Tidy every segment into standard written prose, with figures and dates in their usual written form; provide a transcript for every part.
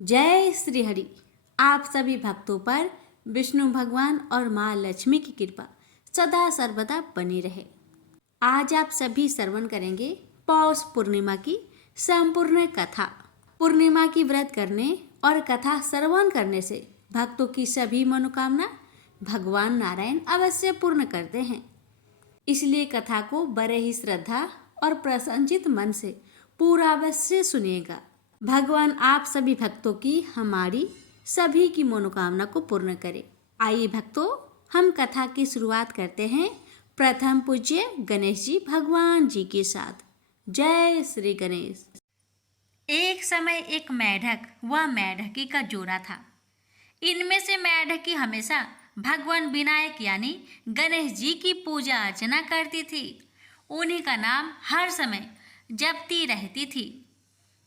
जय श्री हरि। आप सभी भक्तों पर विष्णु भगवान और माँ लक्ष्मी की कृपा सदा सर्वदा बनी रहे। आज आप सभी श्रवण करेंगे पौष पूर्णिमा की संपूर्ण कथा। पूर्णिमा की व्रत करने और कथा श्रवण करने से भक्तों की सभी मनोकामना भगवान नारायण अवश्य पूर्ण करते हैं। इसलिए कथा को बड़े ही श्रद्धा और प्रसन्नचित मन से पूरा अवश्य सुनिएगा। भगवान आप सभी भक्तों की, हमारी सभी की मनोकामना को पूर्ण करे। आइए भक्तों, हम कथा की शुरुआत करते हैं प्रथम पूज्य गणेश जी भगवान जी के साथ। जय श्री गणेश। एक समय एक मेढक व मेढकी का जोड़ा था। इनमें से मेढकी हमेशा भगवान विनायक यानी गणेश जी की पूजा अर्चना करती थी। उन्हीं का नाम हर समय जपती रहती थी।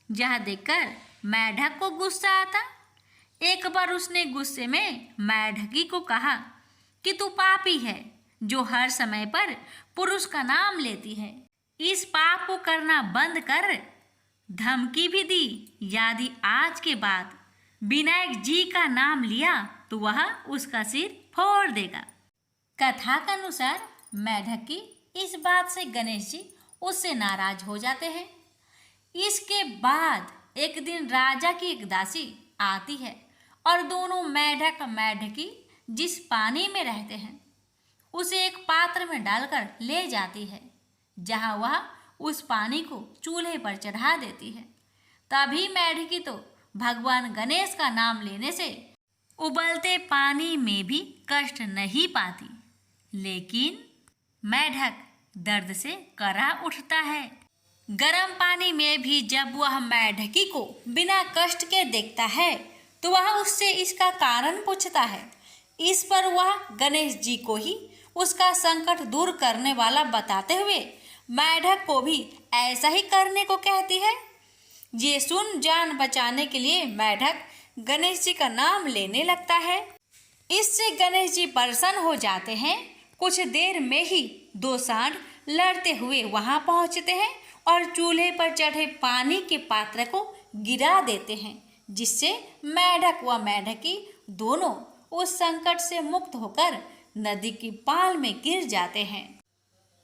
यह देखकर मेढक को गुस्सा आता। एक बार उसने गुस्से में मेढकी को कहा कि तू पापी है जो हर समय पर पुरुष का नाम लेती है। इस पाप को करना बंद कर। धमकी भी दी, यदि आज के बाद विनायक जी का नाम लिया तो वह उसका सिर फोड़ देगा। कथा के अनुसार मेढकी इस बात से गणेश जी उससे नाराज हो जाते हैं। इसके बाद एक दिन राजा की एक दासी आती है और दोनों मेढक मेढकी जिस पानी में रहते हैं उसे एक पात्र में डालकर ले जाती है, जहां वह उस पानी को चूल्हे पर चढ़ा देती है। तभी मेढकी तो भगवान गणेश का नाम लेने से उबलते पानी में भी कष्ट नहीं पाती, लेकिन मेढक दर्द से करा उठता है। गर्म पानी में भी जब वह मेढकी को बिना कष्ट के देखता है तो वह उससे इसका कारण पूछता है। इस पर वह गणेश जी को ही उसका संकट दूर करने वाला बताते हुए मेढक को भी ऐसा ही करने को कहती है। ये सुन जान बचाने के लिए मेढक गणेश जी का नाम लेने लगता है। इससे गणेश जी प्रसन्न हो जाते हैं। कुछ देर में ही दो सांड लड़ते हुए वहां पहुंचते हैं और चूल्हे पर चढ़े पानी के पात्र को गिरा देते हैं, जिससे मेढक व मेढकी दोनों उस संकट से मुक्त होकर नदी की पाल में गिर जाते हैं।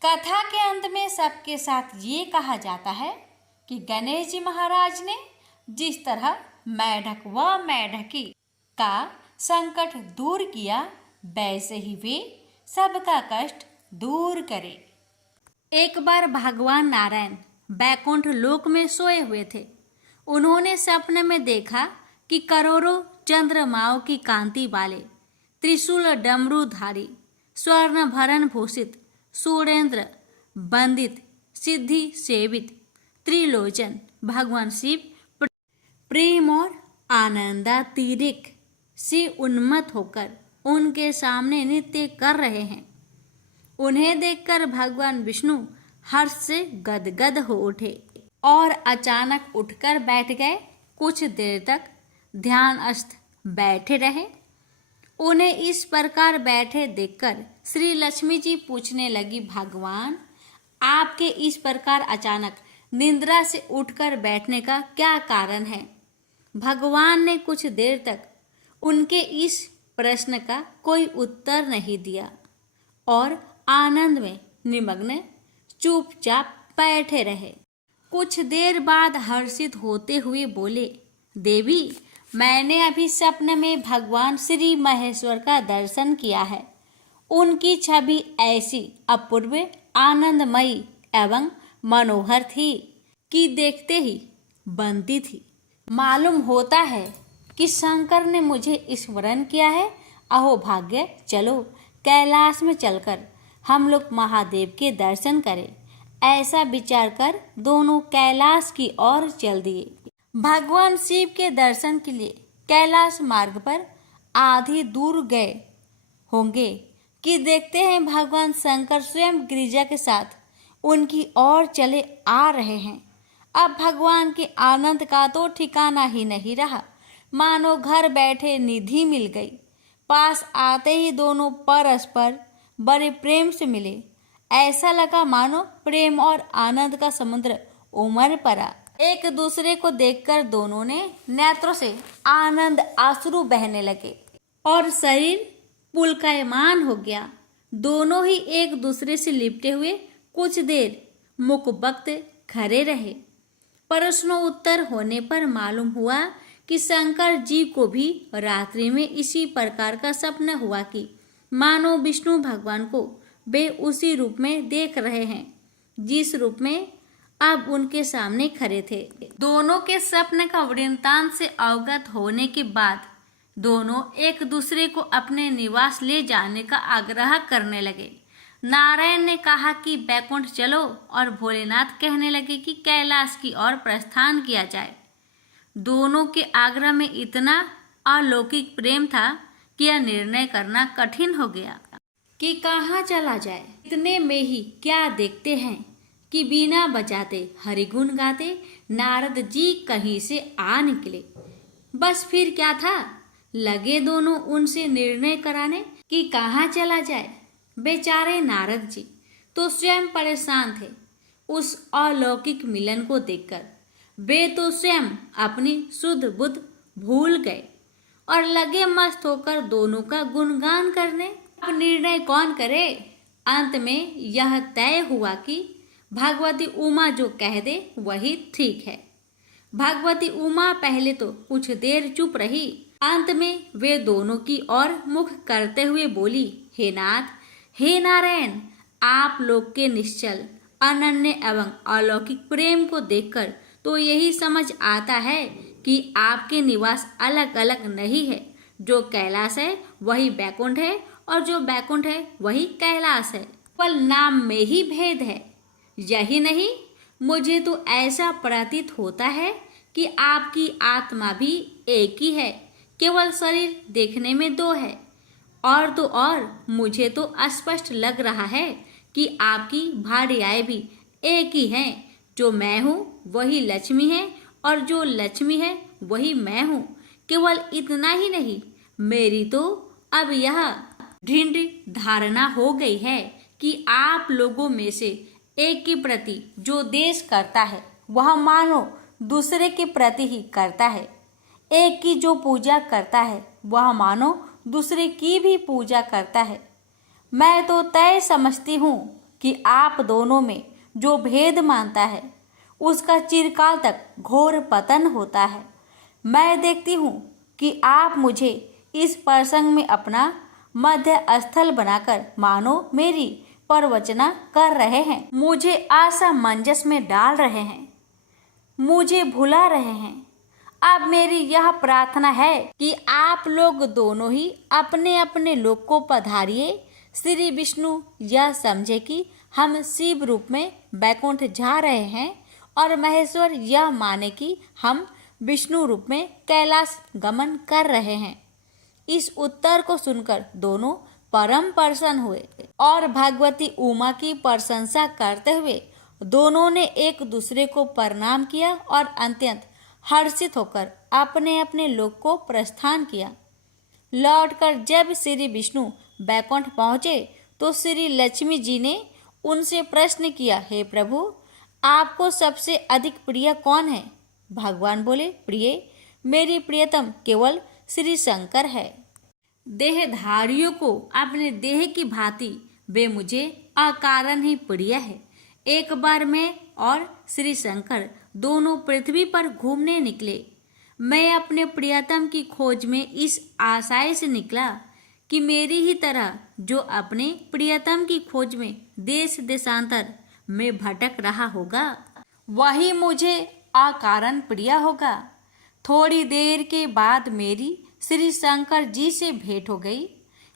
कथा के अंत में सबके साथ ये कहा जाता है कि गणेश जी महाराज ने जिस तरह मेढक व मेढकी का संकट दूर किया, वैसे ही वे सबका कष्ट दूर करे। एक बार भगवान नारायण बैकुंठ लोक में सोए हुए थे। उन्होंने सपने में देखा कि करोड़ों चंद्रमाओं की कांति वाले त्रिशूल डमरूधारी स्वर्ण भरण भूषित सूर्येंद्र बंदित सिद्धि सेवित त्रिलोचन भगवान शिव प्रेम और आनंदातिरिक्त से उन्मत्त होकर उनके सामने नृत्य कर रहे हैं। उन्हें देखकर भगवान विष्णु हर्ष से गदगद हो उठे और अचानक उठकर बैठ गए। कुछ देर तक ध्यानस्थ बैठे रहे। उन्हें इस प्रकार बैठे देखकर श्री लक्ष्मी जी पूछने लगी, भगवान आपके इस प्रकार अचानक निद्रा से उठकर बैठने का क्या कारण है? भगवान ने कुछ देर तक उनके इस प्रश्न का कोई उत्तर नहीं दिया और आनंद में निमग्न चुपचाप बैठे रहे। कुछ देर बाद हर्षित होते हुए बोले, देवी मैंने अभी सपने में भगवान श्री महेश्वर का दर्शन किया है। उनकी छवि ऐसी अपूर्व आनंदमयी एवं मनोहर थी कि देखते ही बनती थी। मालूम होता है कि शंकर ने मुझे स्मरण किया है। अहो भाग्य, चलो कैलाश में चलकर हम लोग महादेव के दर्शन करें। ऐसा विचार कर दोनों कैलाश की ओर चल दिए। भगवान शिव के दर्शन के लिए कैलाश मार्ग पर आधी दूर गए होंगे कि देखते हैं भगवान शंकर स्वयं गिरिजा के साथ उनकी ओर चले आ रहे हैं। अब भगवान के आनंद का तो ठिकाना ही नहीं रहा, मानो घर बैठे निधि मिल गई। पास आते ही दोनों परस्पर बड़े प्रेम से मिले। ऐसा लगा मानो प्रेम और आनंद का समुद्र उमड़ पड़ा। एक दूसरे को देखकर दोनों ने नेत्रों से आनंद आंसू बहने लगे और शरीर पुलकायमान हो गया। दोनों ही एक दूसरे से लिपटे हुए कुछ देर मुखबख्त खड़े रहे। प्रश्नों उत्तर होने पर मालूम हुआ कि शंकर जी को भी रात्रि में इसी प्रकार का सपना हुआ कि मानो विष्णु भगवान को वे उसी रूप में देख रहे हैं जिस रूप में अब उनके सामने खड़े थे। दोनों के स्वप्न का वृत्तांत से अवगत होने के बाद दोनों एक दूसरे को अपने निवास ले जाने का आग्रह करने लगे। नारायण ने कहा कि बैकुंठ चलो और भोलेनाथ कहने लगे कि कैलाश की ओर प्रस्थान किया जाए। दोनों के आग्रह में इतना अलौकिक प्रेम था कि यह निर्णय करना कठिन हो गया कि कहाँ चला जाए। इतने में ही क्या देखते हैं कि बीना बजाते हरिगुण गाते नारद जी कहीं से आ निकले। बस फिर क्या था, लगे दोनों उनसे निर्णय कराने कि कहाँ चला जाए। बेचारे नारद जी तो स्वयं परेशान थे उस अलौकिक मिलन को देखकर। वे तो स्वयं अपनी शुद्ध बुद्ध भूल गए और लगे मस्त होकर दोनों का गुणगान करने। अब निर्णय कौन करे। अंत में यह तय हुआ कि भगवती उमा जो कह दे वही ठीक है। भगवती उमा पहले तो कुछ देर चुप रही। अंत में वे दोनों की ओर मुख करते हुए बोली, हे नाथ, हे नारायण, आप लोग के निश्चल अनन्य एवं अलौकिक प्रेम को देखकर तो यही समझ आता है कि आपके निवास अलग अलग नहीं है। जो कैलाश है वही बैकुंठ है और जो बैकुंठ है वही कैलाश है। केवल नाम में ही भेद है। यही नहीं, मुझे तो ऐसा प्रतीत होता है कि आपकी आत्मा भी एक ही है, केवल शरीर देखने में दो है। और तो और मुझे तो स्पष्ट लग रहा है कि आपकी भार्याएं भी एक ही हैं। जो मैं हूँ वही लक्ष्मी है और जो लक्ष्मी है वही मैं हूँ। केवल इतना ही नहीं, मेरी तो अब यह दृढ़ धारणा हो गई है कि आप लोगों में से एक के प्रति जो देश करता है वह मानो दूसरे के प्रति ही करता है। एक की जो पूजा करता है वह मानो दूसरे की भी पूजा करता है। मैं तो तय समझती हूँ कि आप दोनों में जो भेद मानता है उसका चिरकाल तक घोर पतन होता है। मैं देखती हूँ कि आप मुझे इस प्रसंग में अपना मध्य स्थल बनाकर मानो मेरी प्रवचना कर रहे हैं, मुझे असमंजस में डाल रहे हैं, मुझे भुला रहे हैं। अब मेरी यह प्रार्थना है कि आप लोग दोनों ही अपने अपने लोक को पधारिए। श्री विष्णु यह समझे कि हम शिव रूप में बैकुंठ जा रहे हैं और महेश्वर यह माने कि हम विष्णु रूप में कैलाश गमन कर रहे हैं। इस उत्तर को सुनकर दोनों परम प्रसन्न हुए और भगवती उमा की प्रशंसा करते हुए दोनों ने एक दूसरे को प्रणाम किया और अत्यंत हर्षित होकर अपने अपने लोक को प्रस्थान किया। लौटकर जब श्री विष्णु बैकुंठ पहुँचे तो श्री लक्ष्मी जी ने उनसे प्रश्न किया, हे प्रभु, आपको सबसे अधिक प्रिय कौन है? भगवान बोले, प्रिय, मेरी प्रियतम केवल श्री शंकर है। देहधारियों को अपने देह की भांति वे मुझे अकारण ही प्रिय है। एक बार मैं और श्री शंकर दोनों पृथ्वी पर घूमने निकले। मैं अपने प्रियतम की खोज में इस आशय से निकला कि मेरी ही तरह जो अपने प्रियतम की खोज में देश देशांतर में भटक रहा होगा वही मुझे अकारण प्रिय होगा। थोड़ी देर के बाद मेरी श्री शंकर जी से भेंट हो गई।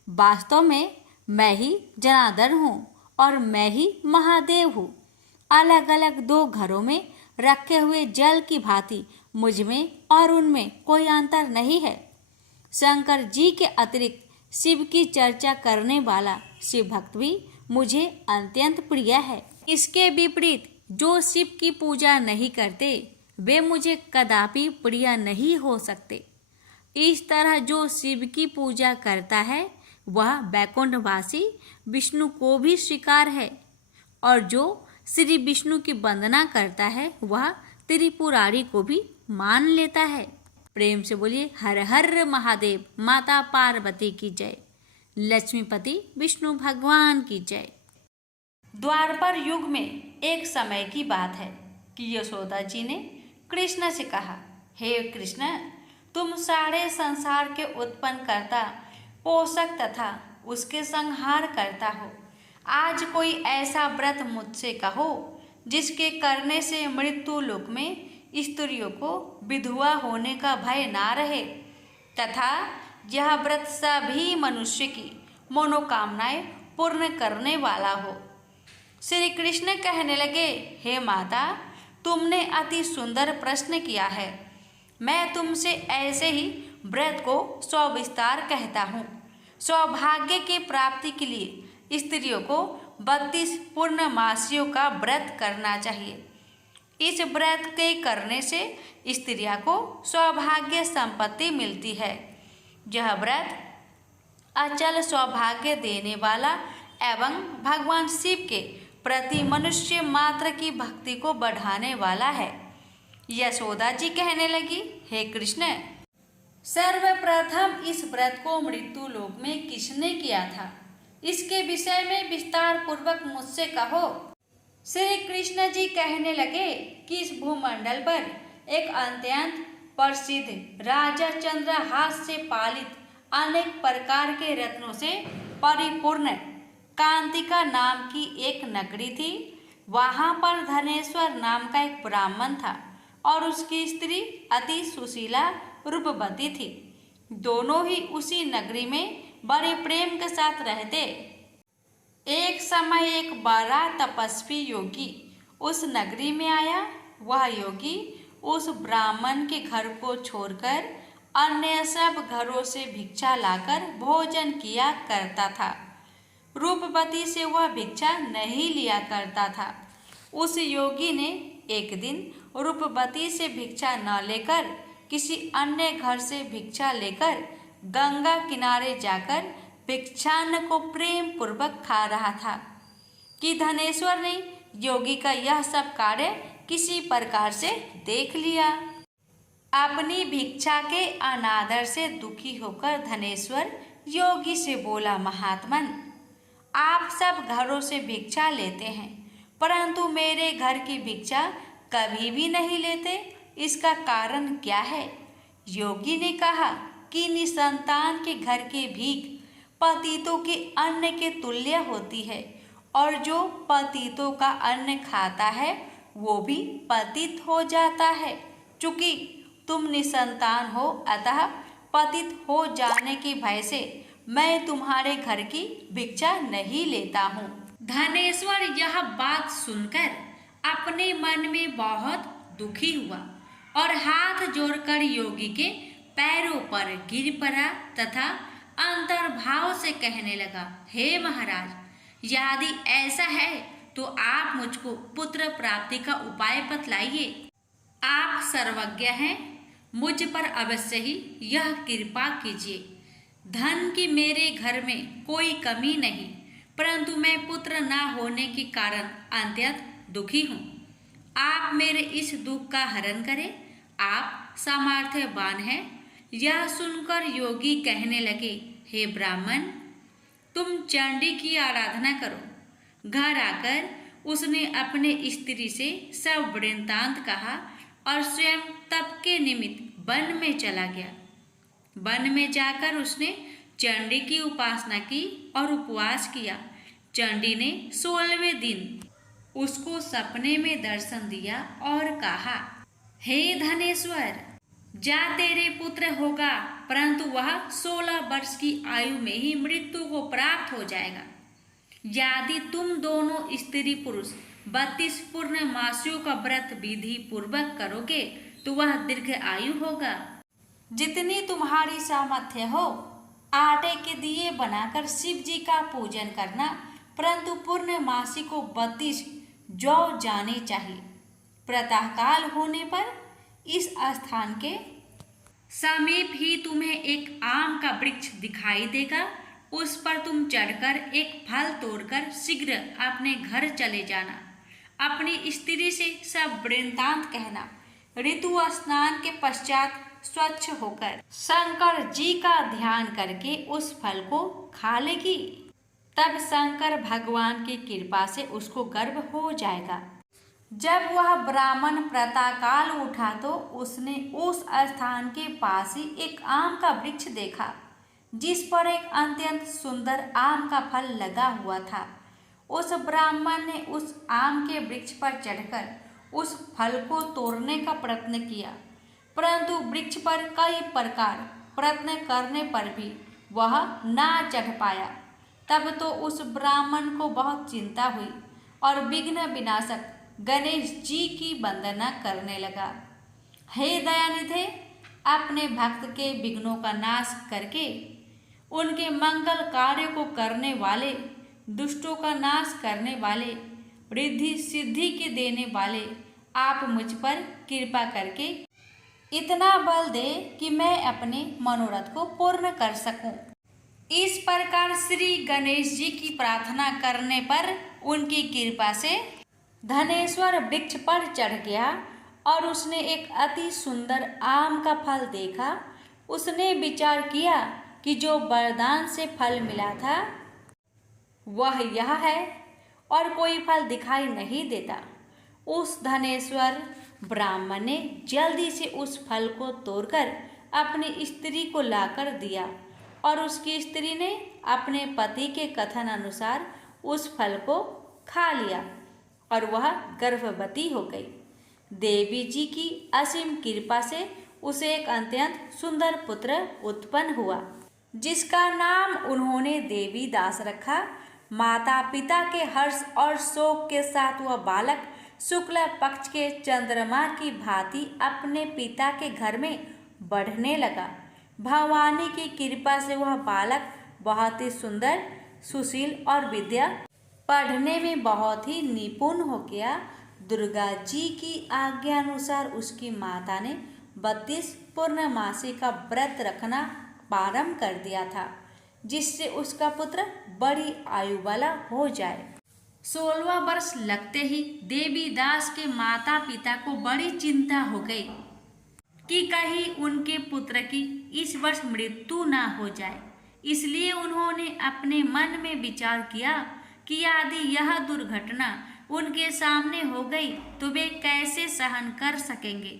वास्तव में मैं ही जनार्दन हूँ और मैं ही महादेव हूँ। अलग अलग दो घरों में रखे हुए जल की भांति मुझ में और उनमें कोई अंतर नहीं है। शंकर जी के अतिरिक्त शिव की चर्चा करने वाला शिव भक्त भी मुझे अत्यंत प्रिय है। इसके विपरीत जो शिव की पूजा नहीं करते वे मुझे कदापि प्रिय नहीं हो सकते। इस तरह जो शिव की पूजा करता है वह बैकुंठवासी विष्णु को भी स्वीकार है और जो श्री विष्णु की वंदना करता है वह त्रिपुरारी को भी मान लेता है। प्रेम से बोलिए हर हर महादेव, माता पार्वती की जय, लक्ष्मीपति विष्णु भगवान की जय। द्वापर युग में एक समय की बात है कि यशोदा जी ने कृष्ण से कहा, हे कृष्ण, तुम सारे संसार के उत्पन्न करता, पोषक तथा उसके संहार करता हो। आज कोई ऐसा व्रत मुझसे कहो जिसके करने से मृत्यु लोक में स्त्रियों को विधवा होने का भय ना रहे तथा यह व्रत सभी मनुष्य की मनोकामनाएं पूर्ण करने वाला हो। श्री कृष्ण कहने लगे, हे माता, तुमने अति सुंदर प्रश्न किया है। मैं तुमसे ऐसे ही व्रत को सविस्तार कहता हूँ। सौभाग्य की प्राप्ति के लिए स्त्रियों को 32 पूर्णमासियों का व्रत करना चाहिए। इस व्रत के करने से स्त्रियों को सौभाग्य संपत्ति मिलती है। यह व्रत अचल सौभाग्य देने वाला एवं भगवान शिव के प्रति मनुष्य मात्र की भक्ति को बढ़ाने वाला है। यशोदा जी कहने लगी, हे कृष्ण, सर्वप्रथम इस व्रत को मृत्यु लोक में किसने किया था, इसके विषय में विस्तार पूर्वक मुझसे कहो। श्री कृष्ण जी कहने लगे कि इस भूमंडल पर एक अत्यंत प्रसिद्ध राजा चंद्रहास से पालित अनेक प्रकार के रत्नों से परिपूर्ण कांतिका नाम की एक नगरी थी। वहाँ पर धनेश्वर नाम का एक ब्राह्मण था और उसकी स्त्री अति सुशीला रूपवती थी। दोनों ही उसी नगरी में बड़े प्रेम के साथ रहते। एक समय एक बड़ा तपस्वी योगी उस नगरी में आया। वह योगी उस ब्राह्मण के घर को छोड़कर अन्य सब घरों से भिक्षा लाकर भोजन किया करता था। रूपवती से वह भिक्षा नहीं लिया करता था। उस योगी ने एक दिन रूपवती से भिक्षा न लेकर किसी अन्य घर से भिक्षा लेकर गंगा किनारे जाकर भिक्षान्न को प्रेम पूर्वक खा रहा था कि धनेश्वर ने योगी का यह सब कार्य किसी प्रकार से देख लिया। अपनी भिक्षा के अनादर से दुखी होकर धनेश्वर योगी से बोला, महात्मन, आप सब घरों से भिक्षा लेते हैं परंतु मेरे घर की भिक्षा कभी भी नहीं लेते, इसका कारण क्या है? योगी ने कहा कि निसंतान के घर की भीख पतितों के अन्न के तुल्य होती है और जो पतितों का अन्न खाता है वो भी पतित हो जाता है। चूंकि तुम निसंतान हो अतः पतित हो जाने के भय से मैं तुम्हारे घर की भिक्षा नहीं लेता हूँ। धनेश्वर यह बात सुनकर अपने मन में बहुत दुखी हुआ और हाथ जोड़कर योगी के पैरों पर गिर पड़ा तथा अंतर्भाव से कहने लगा, हे महाराज, यदि ऐसा है तो आप मुझको पुत्र प्राप्ति का उपाय बतलाइए। आप सर्वज्ञ हैं, मुझ पर अवश्य ही यह कृपा कीजिए। धन की मेरे घर में कोई कमी नहीं परंतु मैं पुत्र न होने के कारण अत्यंत दुखी हूँ। आप मेरे इस दुख का हरण करें, आप सामर्थ्यवान हैं। यह सुनकर योगी कहने लगे, हे ब्राह्मण, तुम चंडी की आराधना करो। घर आकर उसने अपने स्त्री से सब वृत्तांत कहा और स्वयं तप के निमित्त वन में चला गया। वन में जाकर उसने चंडी की उपासना की और उपवास किया। चंडी ने 16वें दिन उसको सपने में दर्शन दिया और कहा, हे धनेश्वर, जा तेरे पुत्र होगा परंतु वह 16 वर्ष की आयु में ही मृत्यु को प्राप्त हो जाएगा। यदि तुम दोनों स्त्री पुरुष 32 पूर्णमासियों का व्रत विधि पूर्वक करोगे तो वह दीर्घ आयु होगा। जितनी तुम्हारी सामर्थ्य हो आटे के दिए बनाकर शिव जी का पूजन करना, परंतु पूर्णमासी को 32 जौ जाने चाहिए। प्रातःकाल होने पर इस स्थान के समीप ही तुम्हें एक आम का वृक्ष दिखाई देगा। उस पर तुम चढ़कर एक फल तोड़कर शीघ्र अपने घर चले जाना। अपनी स्त्री से सब वृत्तांत कहना। ऋतु स्नान के पश्चात स्वच्छ होकर शंकर जी का ध्यान करके उस फल को खा लेगी, तब शंकर भगवान की कृपा से उसको गर्भ हो जाएगा। जब वह ब्राह्मण प्रातःकाल उठा तो उसने उस स्थान के पास ही एक आम का वृक्ष देखा, जिस पर एक अत्यंत सुंदर आम का फल लगा हुआ था। उस ब्राह्मण ने उस आम के वृक्ष पर चढ़कर उस फल को तोड़ने का प्रयत्न किया, परंतु वृक्ष पर कई प्रकार प्रयत्न करने पर भी वह ना चढ़ पाया। तब तो उस ब्राह्मण को बहुत चिंता हुई और विघ्न विनाशक गणेश जी की वंदना करने लगा। हे दयानिधे, अपने भक्त के विघ्नों का नाश करके उनके मंगल कार्य को करने वाले, दुष्टों का नाश करने वाले, रिद्धि सिद्धि के देने वाले, आप मुझ पर कृपा करके इतना बल दे कि मैं अपने मनोरथ को पूर्ण कर सकूं। इस प्रकार श्री गणेश जी की प्रार्थना करने पर उनकी कृपा से धनेश्वर वृक्ष पर चढ़ गया और उसने एक अति सुंदर आम का फल देखा। उसने विचार किया कि जो वरदान से फल मिला था वह यह है और कोई फल दिखाई नहीं देता। उस धनेश्वर ब्राह्मण ने जल्दी से उस फल को तोड़कर अपनी स्त्री को लाकर दिया और उसकी स्त्री ने अपने पति के कथन अनुसार उस फल को खा लिया और वह गर्भवती हो गई। देवी जी की असीम कृपा से उसे एक अत्यंत सुंदर पुत्र उत्पन्न हुआ, जिसका नाम उन्होंने देवी दास रखा। माता पिता के हर्ष और शोक के साथ वह बालक शुक्ल पक्ष के चंद्रमा की भांति अपने पिता के घर में बढ़ने लगा। भवानी की कृपा से वह बालक बहुत ही सुंदर, सुशील और विद्या पढ़ने में बहुत ही निपुण हो गया। दुर्गा जी की आज्ञा अनुसार उसकी माता ने 32 पूर्णमासी का व्रत रखना प्रारंभ कर दिया था, जिससे उसका पुत्र बड़ी आयु वाला हो जाए। 16वां वर्ष लगते ही देवी दास के माता पिता को बड़ी चिंता हो गई कि कहीं उनके पुत्र की इस वर्ष मृत्यु ना हो जाए। इसलिए उन्होंने अपने मन में विचार किया कि यदि यह दुर्घटना उनके सामने हो गई तो वे कैसे सहन कर सकेंगे।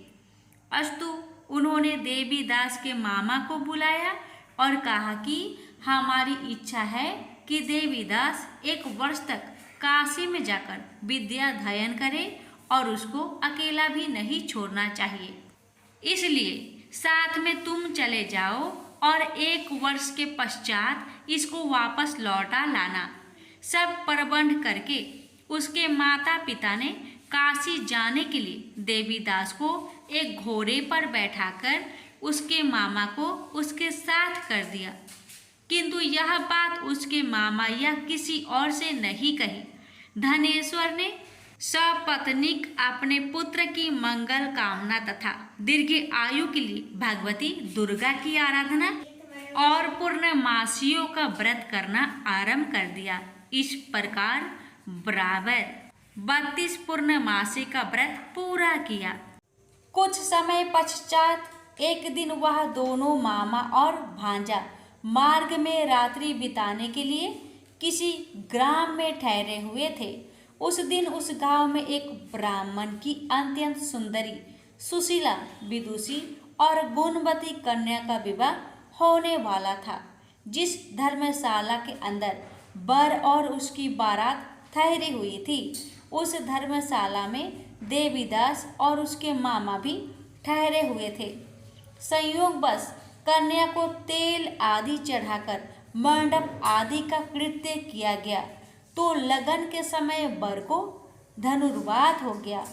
अस्तु उन्होंने देवी दास के मामा को बुलाया और कहा कि हमारी इच्छा है कि देवी दास 1 वर्ष तक काशी में जाकर विद्या अध्ययन करे और उसको अकेला भी नहीं छोड़ना चाहिए। इसलिए साथ में तुम चले जाओ और 1 वर्ष के पश्चात इसको वापस लौटा लाना। सब प्रबंध करके उसके माता पिता ने काशी जाने के लिए देवी दास को एक घोड़े पर बैठाकर उसके मामा को उसके साथ कर दिया, किंतु यह बात उसके मामा या किसी और से नहीं कही। धनेश्वर ने सपत्नीक अपने पुत्र की मंगल कामना तथा दीर्घ आयु के लिए भगवती दुर्गा की आराधना और पूर्णमासियों का व्रत करना आरंभ कर दिया। इस प्रकार बराबर 32 पूर्णमासी का व्रत पूरा किया। कुछ समय पश्चात एक दिन वह दोनों मामा और भांजा मार्ग में रात्रि बिताने के लिए किसी ग्राम में ठहरे हुए थे। उस दिन उस गांव में एक ब्राह्मण की अत्यंत सुंदरी, सुशीला, विदुषी और गुणवती कन्या का विवाह होने वाला था। जिस धर्मशाला के अंदर वर और उसकी बारात ठहरी हुई थी, उस धर्मशाला में देवीदास और उसके मामा भी ठहरे हुए थे। संयोगवश कन्या को तेल आदि चढ़ाकर मंडप आदि का कृत्य किया गया तो लगन के समय वर को धनुर्वात हो गया।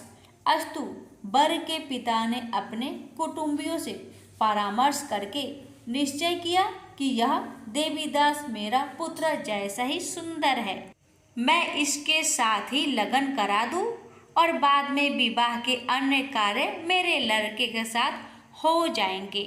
अस्तु वर के पिता ने अपने कुटुंबियों से परामर्श करके निश्चय किया कि यह देवीदास मेरा पुत्र जैसा ही सुंदर है, मैं इसके साथ ही लगन करा दूं और बाद में विवाह के अन्य कार्य मेरे लड़के के साथ हो जाएंगे।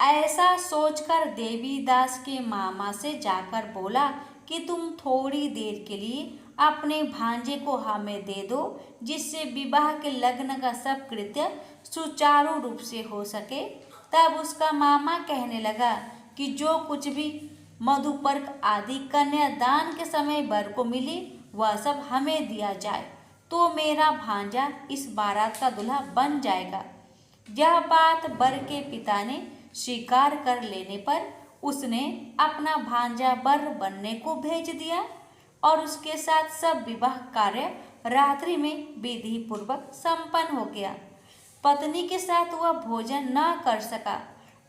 ऐसा सोचकर देवीदास के मामा से जाकर बोला कि तुम थोड़ी देर के लिए अपने भांजे को हमें दे दो, जिससे विवाह के लग्न का सब कृत्य सुचारू रूप से हो सके। तब उसका मामा कहने लगा कि जो कुछ भी मधुपर्क आदि कन्यादान के समय वर को मिले वह सब हमें दिया जाए, तो मेरा भांजा इस बारात का दूल्हा बन जाएगा। यह बात वर के पिता ने स्वीकार कर लेने पर उसने अपना भांजा वर बनने को भेज दिया और उसके साथ सब विवाह कार्य रात्रि में विधि पूर्वक संपन्न हो गया। पत्नी के साथ वह भोजन न कर सका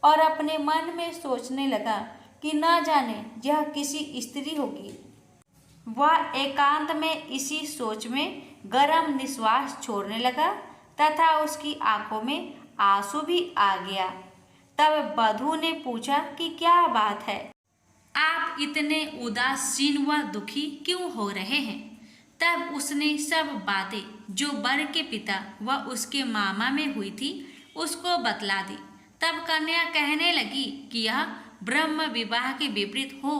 और अपने मन में सोचने लगा कि न जाने यह किसी स्त्री होगी। वह एकांत में इसी सोच में गरम निश्वास छोड़ने लगा तथा उसकी आंखों में आंसू भी आ गया। तब वधू ने पूछा कि क्या बात है, आप इतने उदासीन व दुखी क्यों हो रहे हैं? तब उसने सब बातें जो वर के पिता व उसके मामा में हुई थी उसको बतला दी। तब कन्या कहने लगी कि यह ब्रह्म विवाह के विपरीत हो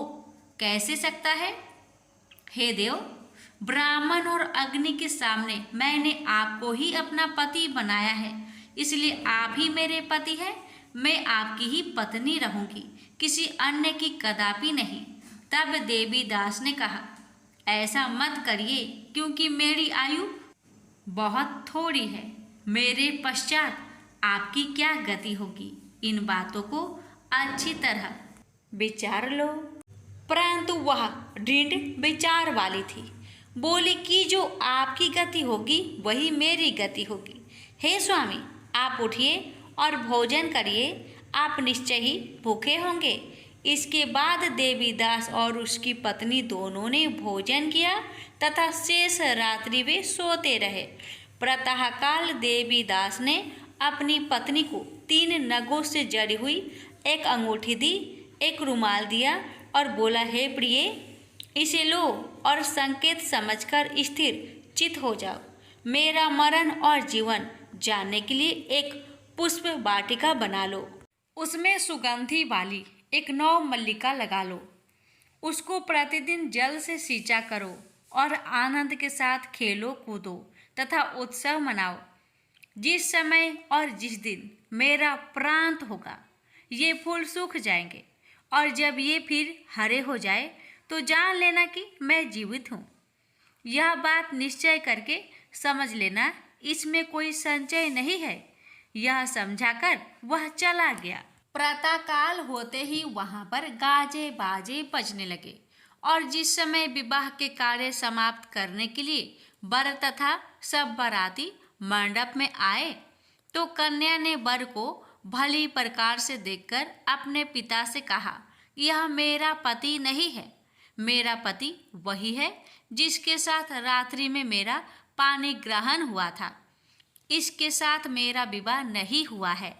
कैसे सकता है? हे देव, ब्राह्मण और अग्नि के सामने मैंने आपको ही अपना पति बनाया है, इसलिए आप ही मेरे पति हैं। मैं आपकी ही पत्नी रहूंगी, किसी अन्य की कदापि नहीं। तब देवीदास ने कहा, ऐसा मत करिए, क्योंकि मेरी आयु बहुत थोड़ी है। मेरे पश्चात आपकी क्या गति होगी, इन बातों को अच्छी तरह विचार लो। परंतु वह दृढ़ विचार वाली थी, बोली कि जो आपकी गति होगी वही मेरी गति होगी। हे स्वामी, आप उठिए और भोजन करिए, आप निश्चय ही भूखे होंगे। इसके बाद देवीदास और उसकी पत्नी दोनों ने भोजन किया तथा शेष रात्रि वे सोते रहे। प्रातःकाल देवीदास ने अपनी पत्नी को 3 नगों से जड़ी हुई एक अंगूठी दी, एक रुमाल दिया और बोला, हे प्रिय, इसे लो और संकेत समझकर स्थिर चित हो जाओ। मेरा मरण और जीवन जानने के लिए एक पुष्प वाटिका बना लो, उसमें सुगंधी वाली एक नौ मल्लिका लगा लो, उसको प्रतिदिन जल से सींचा करो और आनंद के साथ खेलो कूदो तथा उत्सव मनाओ। जिस समय और जिस दिन मेरा प्रांत होगा ये फूल सूख जाएंगे और जब ये फिर हरे हो जाए तो जान लेना कि मैं जीवित हूँ। यह बात निश्चय करके समझ लेना, इसमें कोई संचय नहीं है। यह समझाकर वह चला गया। प्रातःकाल होते ही वहां पर गाजे बाजे बजने लगे और जिस समय विवाह के कार्य समाप्त करने के लिए वर तथा सब बाराती मंडप में आए तो कन्या ने वर को भली प्रकार से देखकर अपने पिता से कहा, यह मेरा पति नहीं है। मेरा पति वही है जिसके साथ रात्रि में मेरा पानी ग्रहण हुआ था। इसके साथ मेरा विवाह नहीं हुआ है।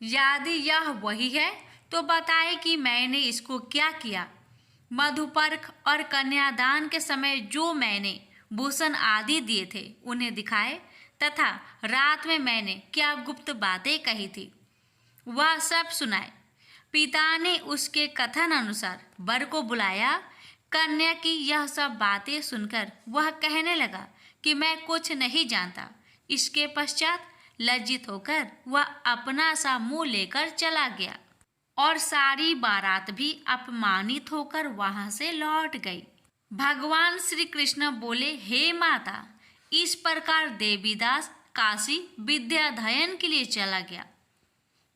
यदि यह वही है तो बताए कि मैंने इसको क्या किया। मधुपर्क और कन्यादान के समय जो मैंने भूषण आदि दिए थे उन्हें दिखाए तथा रात में मैंने क्या गुप्त बातें कही थी वह सब सुनाए। पिता ने उसके कथन अनुसार वर को बुलाया। कन्या की यह सब बातें सुनकर वह कहने लगा कि मैं कुछ नहीं जानता। इसके पश्चात लज्जित होकर वह अपना सा मुंह लेकर चला गया और सारी बारात भी अपमानित होकर वहां से लौट गई। भगवान श्री कृष्ण बोले, हे माता, इस प्रकार देवीदास काशी विद्याध्ययन के लिए चला गया।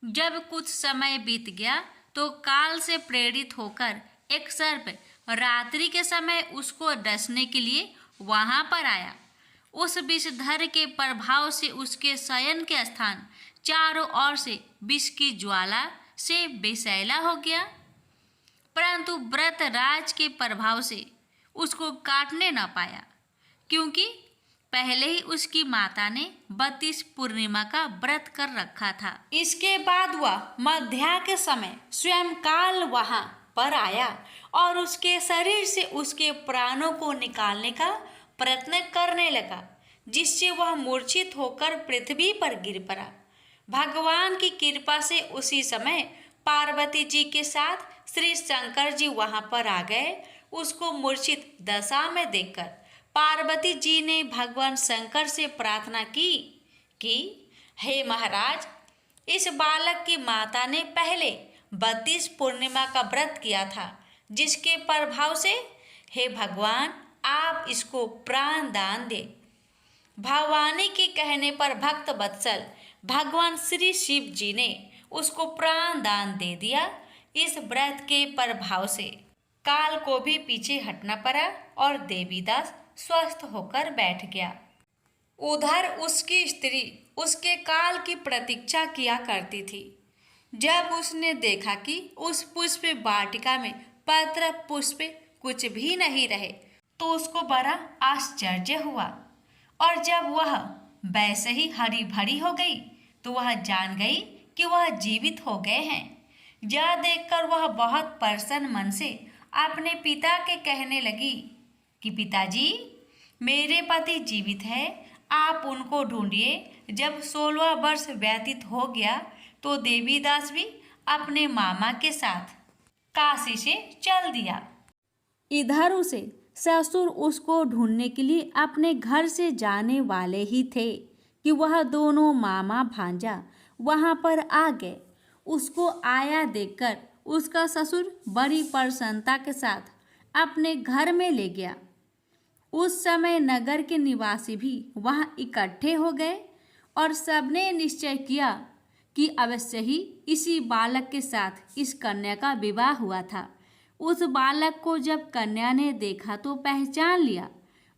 जब कुछ समय बीत गया तो काल से प्रेरित होकर एक सर्प रात्रि के समय उसको डसने के लिए वहां पर आया। उस विषधर के प्रभाव से उसके शयन के स्थान चारों ओर से विष की ज्वाला से विषैला हो गया, परंतु व्रत राज के प्रभाव से उसको काटने न पाया, क्योंकि पहले ही उसकी माता ने 32 पूर्णिमा का व्रत कर रखा था। इसके बाद वह मध्या के समय स्वयं काल वहां पर आया और उसके शरीर से उसके प्राणों को निकालने का प्रयत्न करने लगा, जिससे वह मूर्छित होकर पृथ्वी पर गिर पड़ा। भगवान की कृपा से उसी समय पार्वती जी के साथ श्री शंकर जी वहां पर आ गए। उसको मूर्छित दशा में देखकर पार्वती जी ने भगवान शंकर से प्रार्थना की कि हे महाराज, इस बालक की माता ने पहले 32 पूर्णिमा का व्रत किया था, जिसके प्रभाव से हे भगवान आप इसको प्राण दान दे। भवानी के कहने पर भक्त वत्सल भगवान श्री शिव जी ने उसको प्राण दान दे दिया। इस व्रत के प्रभाव से काल को भी पीछे हटना पड़ा और देवीदास स्वस्थ होकर बैठ गया। उधर उसकी स्त्री उसके काल की प्रतीक्षा किया करती थी। जब उसने देखा कि उस पुष्प वाटिका में पत्र पुष्प कुछ भी नहीं रहे तो उसको बड़ा आश्चर्य हुआ, और जब वह वैसे ही हरी भरी हो गई तो वह जान गई कि वह जीवित हो गए हैं। यह देखकर वह बहुत प्रसन्न मन से अपने पिता के कहने लगी कि पिताजी, मेरे पति जीवित है, आप उनको ढूंढिए। जब 16 वर्ष व्यतीत हो गया तो देवीदास भी अपने मामा के साथ काशी से चल दिया। इधर उसे ससुर उसको ढूंढने के लिए अपने घर से जाने वाले ही थे कि वह दोनों मामा भांजा वहां पर आ गए। उसको आया देखकर उसका ससुर बड़ी प्रसन्नता के साथ अपने घर में ले गया। उस समय नगर के निवासी भी वहां इकट्ठे हो गए और सबने निश्चय किया कि अवश्य ही इसी बालक के साथ इस कन्या का विवाह हुआ था। उस बालक को जब कन्या ने देखा तो पहचान लिया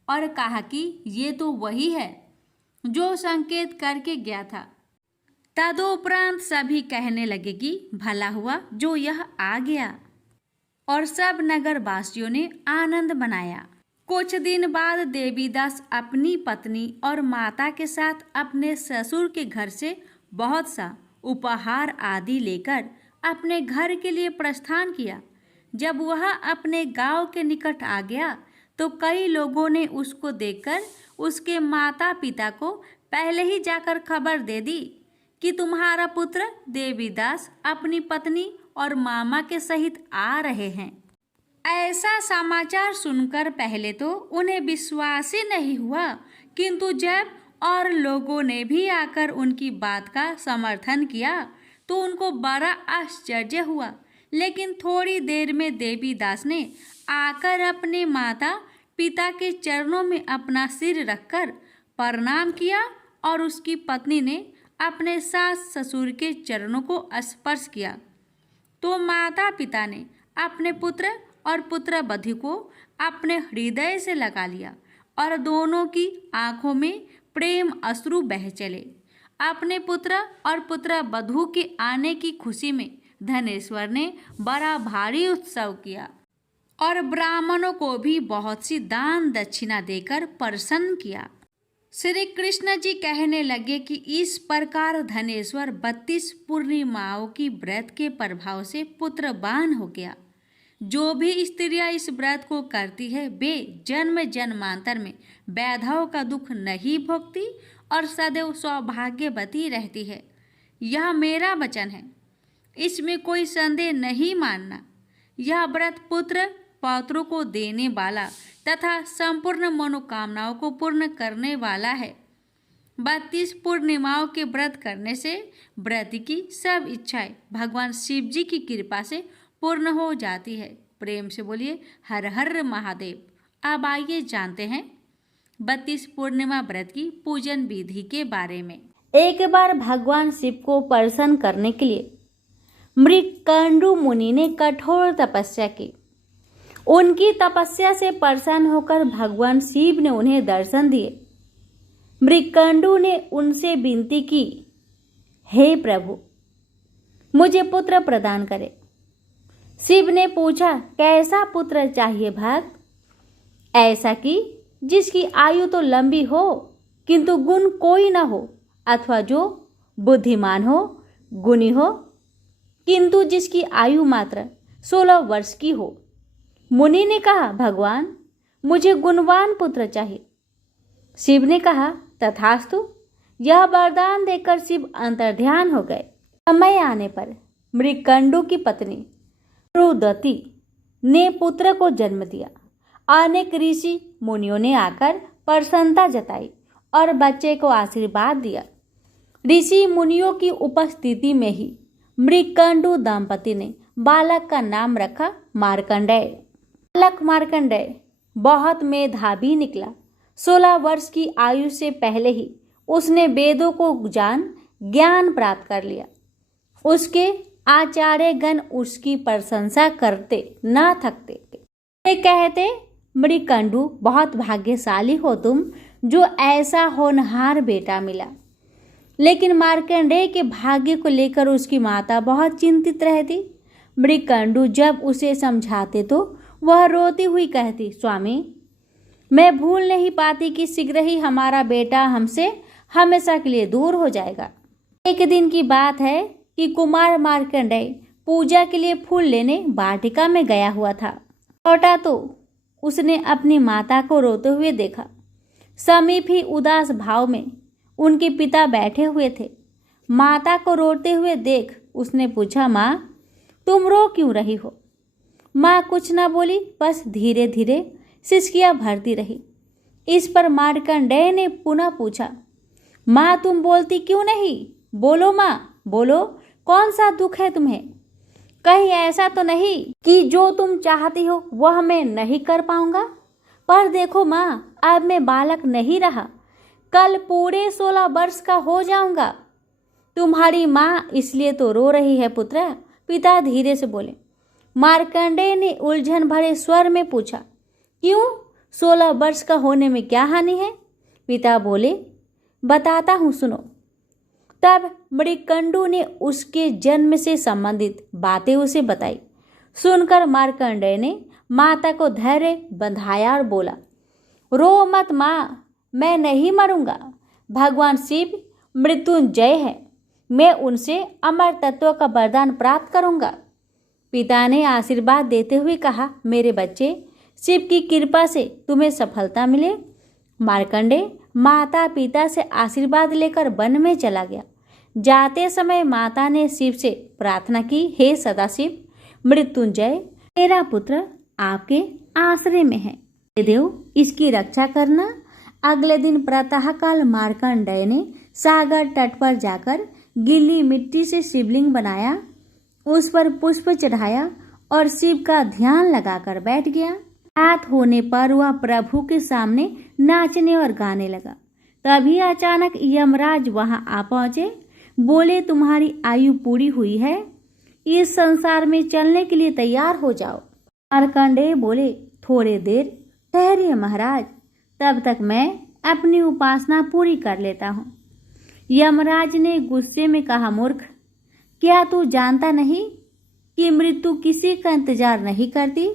और कहा कि ये तो वही है जो संकेत करके गया था। तदुपरांत सभी कहने लगे कि भला हुआ जो यह आ गया, और सब नगरवासियों ने आनंद मनाया। कुछ दिन बाद देवीदास अपनी पत्नी और माता के साथ अपने ससुर के घर से बहुत सा उपहार आदि लेकर अपने घर के लिए प्रस्थान किया। जब वह अपने गांव के निकट आ गया तो कई लोगों ने उसको देखकर उसके माता पिता को पहले ही जाकर खबर दे दी कि तुम्हारा पुत्र देवीदास अपनी पत्नी और मामा के सहित आ रहे हैं। ऐसा समाचार सुनकर पहले तो उन्हें विश्वास ही नहीं हुआ, किंतु जब और लोगों ने भी आकर उनकी बात का समर्थन किया तो उनको बड़ा आश्चर्य हुआ। लेकिन थोड़ी देर में देवीदास ने आकर अपने माता पिता के चरणों में अपना सिर रखकर प्रणाम किया और उसकी पत्नी ने अपने सास ससुर के चरणों को स्पर्श किया तो माता पिता ने अपने पुत्र और पुत्रवधू को अपने हृदय से लगा लिया और दोनों की आंखों में प्रेम अश्रु बह चले। अपने पुत्र और पुत्रवधू के आने की खुशी में धनेश्वर ने बड़ा भारी उत्सव किया और ब्राह्मणों को भी बहुत सी दान दक्षिणा देकर प्रसन्न किया। श्री कृष्ण जी कहने लगे कि इस प्रकार धनेश्वर 32 पूर्णिमाओं की व्रत के प्रभाव से पुत्रवान हो गया। जो भी स्त्रियां इस व्रत को करती है वे जन्म जन्मांतर में वैधव का दुख नहीं भोगती और सदैव सौभाग्यवती रहती है। यह मेरा वचन है, इसमें कोई संदेह नहीं मानना। यह व्रत पुत्र पौत्रों को देने वाला तथा संपूर्ण मनोकामनाओं को पूर्ण करने वाला है। 32 पूर्णिमाओं के व्रत करने से व्रत की सब इच्छाएं भगवान शिव जी की कृपा से पूर्ण हो जाती है। प्रेम से बोलिए हर हर महादेव। अब आइए जानते हैं 32 पूर्णिमा व्रत की पूजन विधि के बारे में। एक बार भगवान शिव को प्रसन्न करने के लिए मृगकंडू मुनि ने कठोर तपस्या की। उनकी तपस्या से प्रसन्न होकर भगवान शिव ने उन्हें दर्शन दिए। मृगकंडू ने उनसे विनती की, हे प्रभु, मुझे पुत्र प्रदान करें। शिव ने पूछा, कैसा पुत्र चाहिए भक्त? ऐसा कि जिसकी आयु तो लंबी हो किंतु गुण कोई न हो, अथवा जो बुद्धिमान हो, गुणी हो, किंतु जिसकी आयु मात्र 16 वर्ष की हो। मुनि ने कहा, भगवान, मुझे गुणवान पुत्र चाहिए। शिव ने कहा, तथास्तु। यह वरदान देकर शिव अंतर्ध्यान हो गए। समय आने पर मृगकंडू की पत्नी रुदती ने पुत्र को जन्म दिया अनेक ऋषि मुनियों ने आकर प्रसन्नता जताई और बच्चे को आशीर्वाद दिया। ऋषि मुनियों की उपस्थिति में ही मृकंडू दंपति ने बालक का नाम रखा मार्कंडेय। बालक मार्कंडेय बहुत मेधावी निकला। 16 वर्ष की आयु से पहले ही उसने वेदों को ज्ञान प्राप्त कर लिया। उसके आचार्यगण उसकी प्रशंसा करते न थकते। वे कहते, मृकंडू बहुत भाग्यशाली हो तुम, जो ऐसा होनहार बेटा मिला। लेकिन मार्कंडेय के भाग्य को लेकर उसकी माता बहुत चिंतित रहती। मृकंडू जब उसे समझाते तो वह रोती हुई कहती, स्वामी, मैं भूल नहीं पाती कि शीघ्र ही हमारा बेटा हमसे हमेशा के लिए दूर हो जाएगा। एक दिन की बात है कि कुमार मार्कंडेय पूजा के लिए फूल लेने वाटिका में गया हुआ था। लौटा तो उसने अपनी माता को रोते हुए देखा। समीप ही उदास भाव में उनके पिता बैठे हुए थे। माता को रोते हुए देख उसने पूछा, माँ, तुम रो क्यों रही हो? माँ कुछ न बोली, बस धीरे धीरे सिसकियाँ भरती रही। इस पर मार्कंडेय ने पुनः पूछा, माँ तुम बोलती क्यों नहीं? बोलो माँ, बोलो, कौन सा दुख है तुम्हें? कहीं ऐसा तो नहीं कि जो तुम चाहती हो वह मैं नहीं कर पाऊंगा? पर देखो माँ, अब मैं बालक नहीं रहा, कल पूरे 16 वर्ष का हो जाऊंगा। तुम्हारी माँ इसलिए तो रो रही है पुत्र, पिता धीरे से बोले। मार्कंडेय ने उलझन भरे स्वर में पूछा, क्यों? 16 वर्ष का होने में क्या हानि है? पिता बोले, बताता हूँ, सुनो। तब मृकंडू ने उसके जन्म से संबंधित बातें उसे बताई। सुनकर मार्कंडेय ने माता को धैर्य बंधाया और बोला, रो मत माँ, मैं नहीं मरूंगा। भगवान शिव मृत्युंजय है, मैं उनसे अमर तत्व का वरदान प्राप्त करूंगा। पिता ने आशीर्वाद देते हुए कहा, मेरे बच्चे, शिव की कृपा से तुम्हें सफलता मिले। मार्कंडेय माता पिता से आशीर्वाद लेकर वन में चला गया। जाते समय माता ने शिव से प्रार्थना की, हे सदाशिव मृत्युंजय, मेरा पुत्र आपके आश्रय में है, हे देव इसकी रक्षा करना। अगले दिन प्रातःकाल मार्कंडेय ने सागर तट पर जाकर गीली मिट्टी से शिवलिंग बनाया, उस पर पुष्प चढ़ाया और शिव का ध्यान लगाकर बैठ गया। रात होने पर वह प्रभु के सामने नाचने और गाने लगा। तभी अचानक यमराज वहां आ पहुंचे। बोले, तुम्हारी आयु पूरी हुई है, इस संसार में चलने के लिए तैयार हो जाओ। मार्कंडेय बोले, थोड़ी देर ठहरिए महाराज, तब तक मैं अपनी उपासना पूरी कर लेता हूँ। यमराज ने गुस्से में कहा, मूर्ख, क्या तू जानता नहीं कि मृत्यु किसी का इंतजार नहीं करती?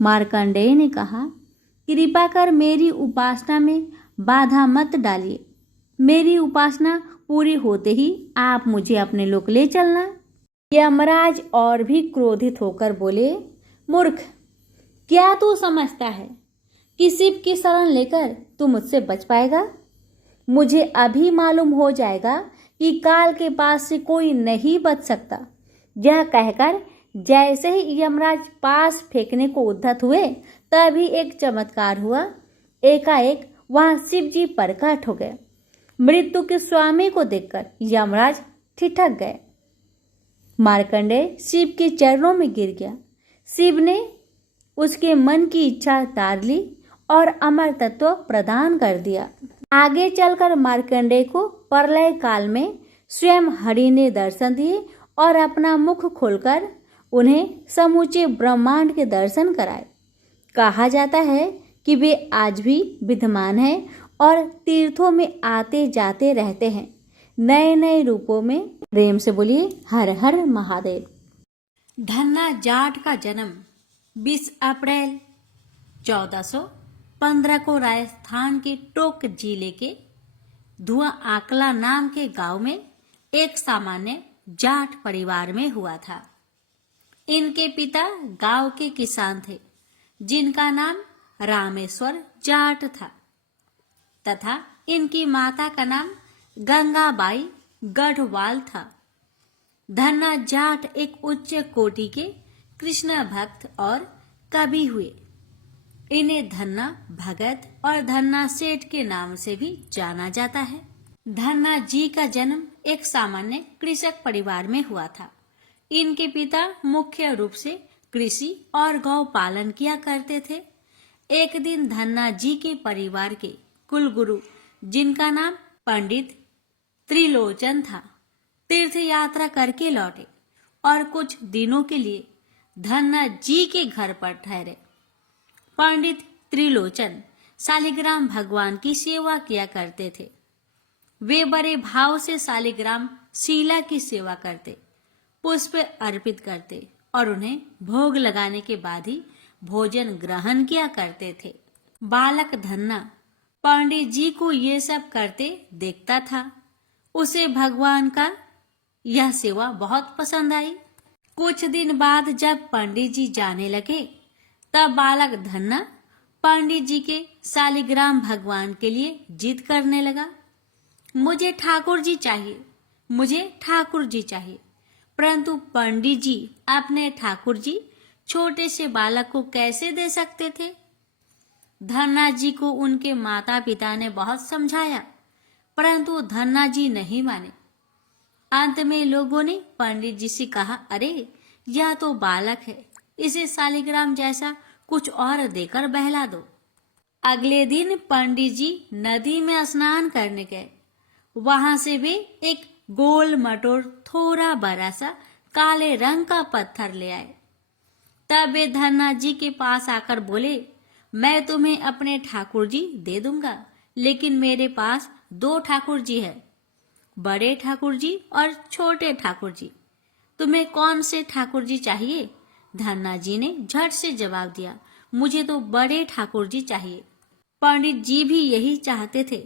मार्कंडेय ने कहा, कृपा कर मेरी उपासना में बाधा मत डालिए। मेरी उपासना पूरी होते ही आप मुझे अपने लोक ले चलना। यमराज और भी क्रोधित होकर बोले, मूर्ख, क्या तू समझता है कि शिव की शरण लेकर तू मुझसे बच पाएगा? मुझे अभी मालूम हो जाएगा कि काल के पास से कोई नहीं बच सकता। यह कहकर जैसे ही यमराज पास फेंकने को उद्धत हुए, तभी एक चमत्कार हुआ। एकाएक वहां शिव जी प्रकट हो गए। मृत्यु के स्वामी को देखकर यमराज ठिठक गए। मार्कंडेय शिव के चरणों में गिर गया। शिव ने उसके मन की इच्छा तार ली और अमर तत्व प्रदान कर दिया। आगे चलकर मार्कंडेय को प्रलय काल में स्वयं हरि ने दर्शन दिए और अपना मुख खोलकर उन्हें समूचे ब्रह्मांड के दर्शन कराए। कहा जाता है कि वे आज भी विद्यमान हैं और तीर्थों में आते जाते रहते हैं, नए नए रूपों में। प्रेम से बोलिए हर हर महादेव। धन्ना जाट का जन्म 20 अप्रैल 1415 को राजस्थान के टोंक जिले के धुआं आकला नाम के गांव में एक सामान्य जाट परिवार में हुआ था। इनके पिता गांव के किसान थे, जिनका नाम रामेश्वर जाट था, तथा इनकी माता का नाम गंगाबाई गढ़वाल था। धन्ना जाट एक उच्च कोटि के कृष्ण भक्त और कवि हुए। इन्हें धन्ना भगत और धन्ना सेठ के नाम से भी जाना जाता है। धन्ना जी का जन्म एक सामान्य कृषक परिवार में हुआ था। इनके पिता मुख्य रूप से कृषि और गौ पालन किया करते थे। एक दिन धन्ना जी के परिवार के कुलगुरु, जिनका नाम पंडित त्रिलोचन था, तीर्थ यात्रा करके लौटे और कुछ दिनों के लिए धन्ना जी के घर पर ठहरे। पंडित त्रिलोचन शालिग्राम भगवान की सेवा किया करते थे। वे बड़े भाव से शालिग्राम शीला की सेवा करते, पुष्प अर्पित करते और उन्हें भोग लगाने के बाद ही भोजन ग्रहण किया करते थे। बालक धन्ना पंडित जी को ये सब करते देखता था। उसे भगवान का यह सेवा बहुत पसंद आई। कुछ दिन बाद जब पंडित जी जाने लगे, तब बालक धन्ना पंडित जी के शालिग्राम भगवान के लिए जिद करने लगा। मुझे ठाकुर जी चाहिए, मुझे ठाकुर जी चाहिए। परंतु पंडित जी अपने ठाकुर जी छोटे से बालक को कैसे दे सकते थे? धन्ना जी को उनके माता पिता ने बहुत समझाया, परंतु धन्ना जी नहीं माने। अंत में लोगों ने पंडित जी से कहा, अरे यह तो बालक है, इसे शालिग्राम जैसा कुछ और देकर बहला दो। अगले दिन पंडित जी नदी में स्नान करने गए। वहां से वे एक गोल मटोर थोड़ा बड़ा सा काले रंग का पत्थर ले आए। तब वे धन्ना जी के पास आकर बोले, मैं तुम्हें अपने ठाकुर जी दे दूंगा, लेकिन मेरे पास 2 ठाकुर जी है, बड़े ठाकुर जी और छोटे ठाकुर जी। तुम्हें कौन से ठाकुर जी चाहिए? धन्ना जी ने झट से जवाब दिया, मुझे तो बड़े ठाकुर जी चाहिए। पंडित जी भी यही चाहते थे।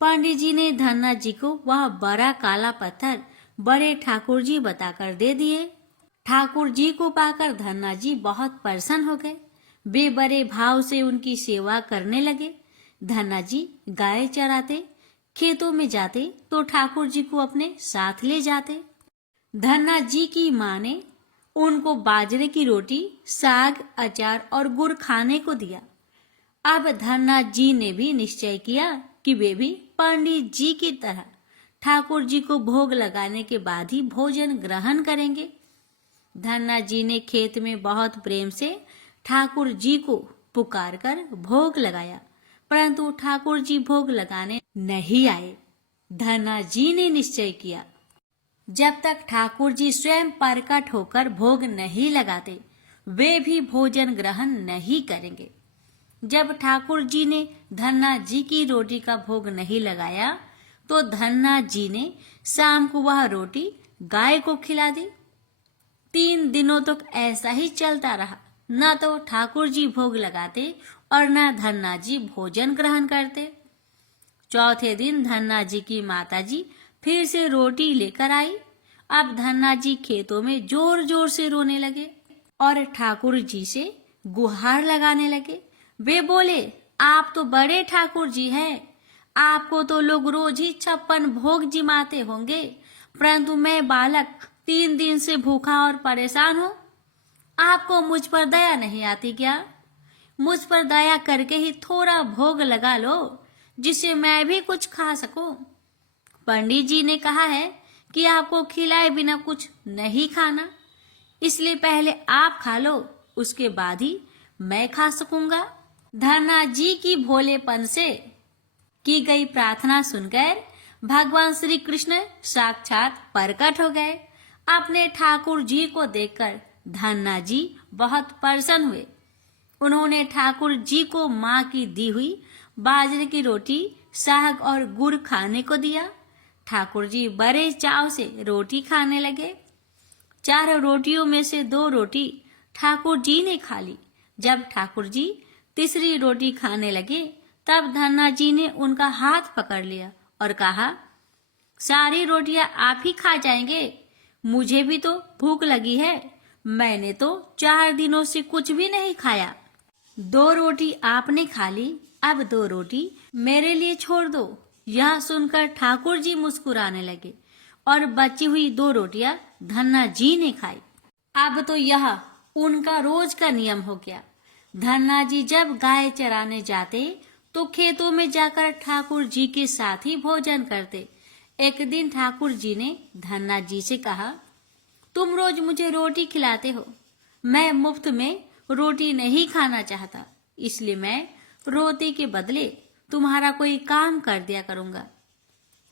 पंडित जी ने धन्ना जी को वह बड़ा काला पत्थर बड़े ठाकुर जी बताकर दे दिए। ठाकुर जी को पाकर धन्ना जी बहुत प्रसन्न हो गए। वे बड़े भाव से उनकी सेवा करने लगे। धन्ना जी गाय चराते, खेतों में जाते तो ठाकुर जी को अपने साथ ले जाते। धन्ना जी की माँ ने उनको बाजरे की रोटी, साग, अचार और गुड़ खाने को दिया। अब धन्ना जी ने भी निश्चय किया कि वे भी पंडित जी की तरह ठाकुर जी को भोग लगाने के बाद ही भोजन ग्रहण करेंगे। धन्ना जी ने खेत में बहुत प्रेम से ठाकुर जी को पुकारकर भोग लगाया, परंतु ठाकुर जी भोग लगाने नहीं आए। धन्ना जी ने निश्चय किया, जब तक ठाकुर जी स्वयं प्रकट होकर भोग नहीं लगाते, वे भी भोजन ग्रहण नहीं करेंगे। जब ठाकुर जी ने धन्ना जी की रोटी का भोग नहीं लगाया, तो धन्ना जी ने शाम को वह रोटी गाय को खिला दी। 3 दिनों तक ऐसा ही चलता रहा। न तो ठाकुर जी भोग लगाते और न धन्ना जी भोजन ग्रहण करते। चौथे दिन धन्ना जी की माता जी फिर से रोटी लेकर आई। अब धन्ना जी खेतों में जोर जोर से रोने लगे और ठाकुर जी से गुहार लगाने लगे। वे बोले, आप तो बड़े ठाकुर जी हैं, आपको तो लोग रोज ही 56 भोग जिमाते होंगे, परंतु मैं बालक 3 दिन से भूखा और परेशान हूँ। आपको मुझ पर दया नहीं आती क्या? मुझ पर दया करके ही थोड़ा भोग लगा लो, जिससे मैं भी कुछ खा सकूं। पंडित जी ने कहा है कि आपको खिलाए बिना कुछ नहीं खाना, इसलिए पहले आप खा लो, उसके बाद ही मैं खा सकूंगा। धन्ना जी की भोलेपन से की गई प्रार्थना सुनकर भगवान श्री कृष्ण साक्षात प्रकट हो गए। अपने ठाकुर जी को देखकर धन्ना जी बहुत प्रसन्न हुए। उन्होंने ठाकुर जी को माँ की दी हुई बाजरे की रोटी, साग और गुड़ खाने को दिया। ठाकुर जी बड़े चाव से रोटी खाने लगे। 4 रोटियों में से 2 रोटी ठाकुर जी ने खा ली। जब ठाकुर जी तीसरी रोटी खाने लगे, तब धन्ना जी ने उनका हाथ पकड़ लिया और कहा, सारी रोटियां आप ही खा जाएंगे, मुझे भी तो भूख लगी है, मैंने तो 4 दिनों से कुछ भी नहीं खाया। 2 रोटी आपने खा ली, अब 2 रोटी मेरे लिए छोड़ दो। यह सुनकर ठाकुर जी मुस्कुराने लगे और बची हुई 2 रोटियां धन्ना जी ने खाई। अब तो यह उनका रोज का नियम हो गया। धन्ना जी जब गाय चराने जाते तो खेतों में जाकर ठाकुर जी के साथ ही भोजन करते। एक दिन ठाकुर जी ने धन्ना जी से कहा, तुम रोज मुझे रोटी खिलाते हो, मैं मुफ्त में रोटी नहीं खाना चाहता, इसलिए मैं रोटी के बदले तुम्हारा कोई काम कर दिया करूंगा।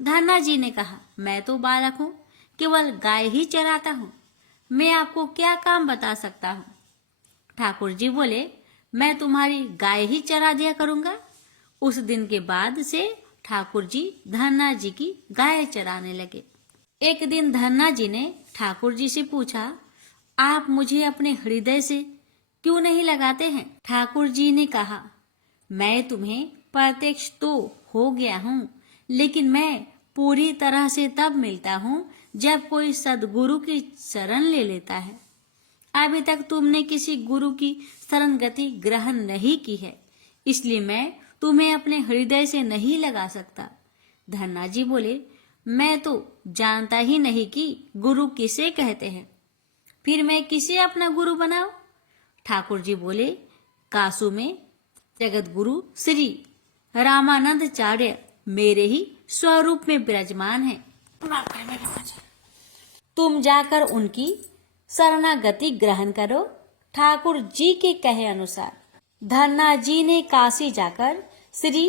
धन्ना जी ने कहा, मैं तो बालक हूँ, केवल गाय ही चराता हूँ, मैं आपको क्या काम बता सकता हूँ। ठाकुर जी बोले, मैं तुम्हारी गाय ही चरा दिया करूंगा। उस दिन के बाद से ठाकुर जी धन्ना जी की गाय चराने लगे। एक दिन धन्ना जी ने ठाकुर जी से पूछा, आप मुझे अपने हृदय से क्यों नहीं लगाते हैं? ठाकुर जी ने कहा, मैं तुम्हें प्रत्यक्ष तो हो गया हूँ, लेकिन मैं पूरी तरह से तब मिलता हूँ जब कोई सदगुरु की शरण ले लेता है। अभी तक तुमने किसी गुरु की शरण गति ग्रहण नहीं की है, इसलिए मैं तुम्हें अपने हृदय से नहीं लगा सकता। धन्ना जी बोले, मैं तो जानता ही नहीं कि गुरु किसे कहते हैं, फिर मैं किसे अपना गुरु बनाऊं? ठाकुर जी बोले, कासू में जगत गुरु श्री रामानंदाचार्य मेरे ही स्वरूप में विराजमान हैं। तुम जाकर उनकी शरणागति ग्रहण करो। ठाकुर जी के कहे अनुसार धन्ना जी ने काशी जाकर श्री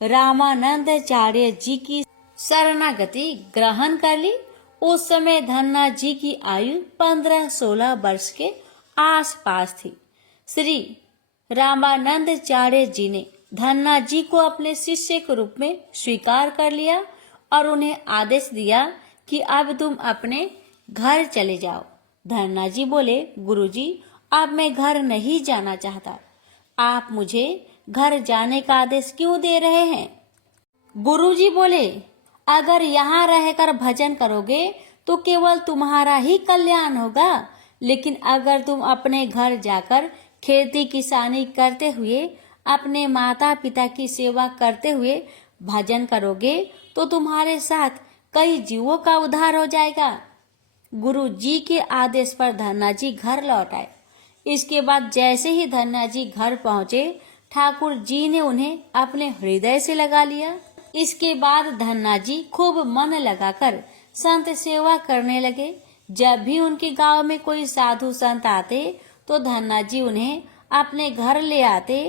रामानंदाचार्य जी की शरणागति ग्रहण कर ली। उस समय धन्ना जी की आयु 15-16 वर्ष के आसपास थी। श्री रामानंदाचार्य जी ने धन्ना जी को अपने शिष्य के रूप में स्वीकार कर लिया और उन्हें आदेश दिया कि अब तुम अपने घर चले जाओ। धन्ना जी बोले, गुरुजी, अब मैं घर नहीं जाना चाहता, आप मुझे घर जाने का आदेश क्यों दे रहे हैं? गुरुजी बोले, अगर यहाँ रहकर भजन करोगे तो केवल तुम्हारा ही कल्याण होगा, लेकिन अगर तुम अपने घर जाकर खेती किसानी करते हुए अपने माता पिता की सेवा करते हुए भजन करोगे तो तुम्हारे साथ कई जीवों का उद्धार हो जाएगा। गुरु जी के आदेश पर धन्ना जी घर लौट आए। इसके बाद जैसे ही धन्ना जी घर पहुंचे, ठाकुर जी ने उन्हें अपने हृदय से लगा लिया। इसके बाद धन्ना जी खूब मन लगाकर संत सेवा करने लगे। जब भी उनके गांव में कोई साधु संत आते तो धन्ना जी उन्हें अपने घर ले आते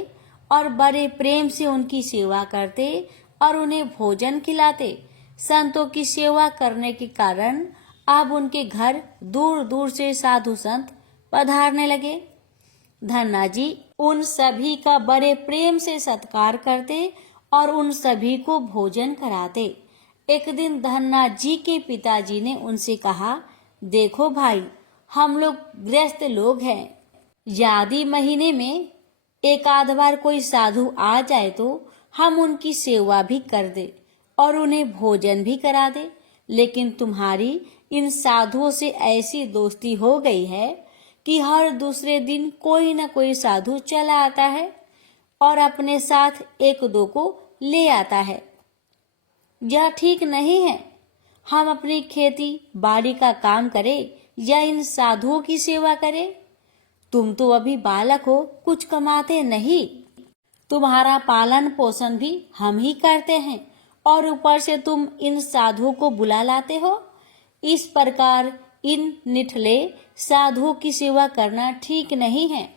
और बड़े प्रेम से उनकी सेवा करते और उन्हें भोजन खिलाते। संतों की सेवा करने के कारण अब उनके घर दूर दूर से साधु संत पधारने लगे। धन्ना जी उन सभी का बड़े प्रेम से सत्कार करते और उन सभी को भोजन कराते। एक दिन धन्ना जी के पिताजी ने उनसे कहा, देखो भाई, हम लोग गृहस्थ लोग हैं, यदि महीने में एक आध बार कोई साधु आ जाए तो हम उनकी सेवा भी कर दे और उन्हें भोजन भी करा दे, लेकिन तुम्हारी इन साधुओं से ऐसी दोस्ती हो गई है कि हर दूसरे दिन कोई न कोई साधु चला आता है और अपने साथ एक दो को ले आता है। यह ठीक नहीं है। हम अपनी खेती बाड़ी का काम करें या इन साधुओं की सेवा करें। तुम तो अभी बालक हो, कुछ कमाते नहीं, तुम्हारा पालन पोषण भी हम ही करते हैं और ऊपर से तुम इन साधुओं को बुला लाते हो। इस प्रकार इन निठले साधुओं की सेवा करना ठीक नहीं है।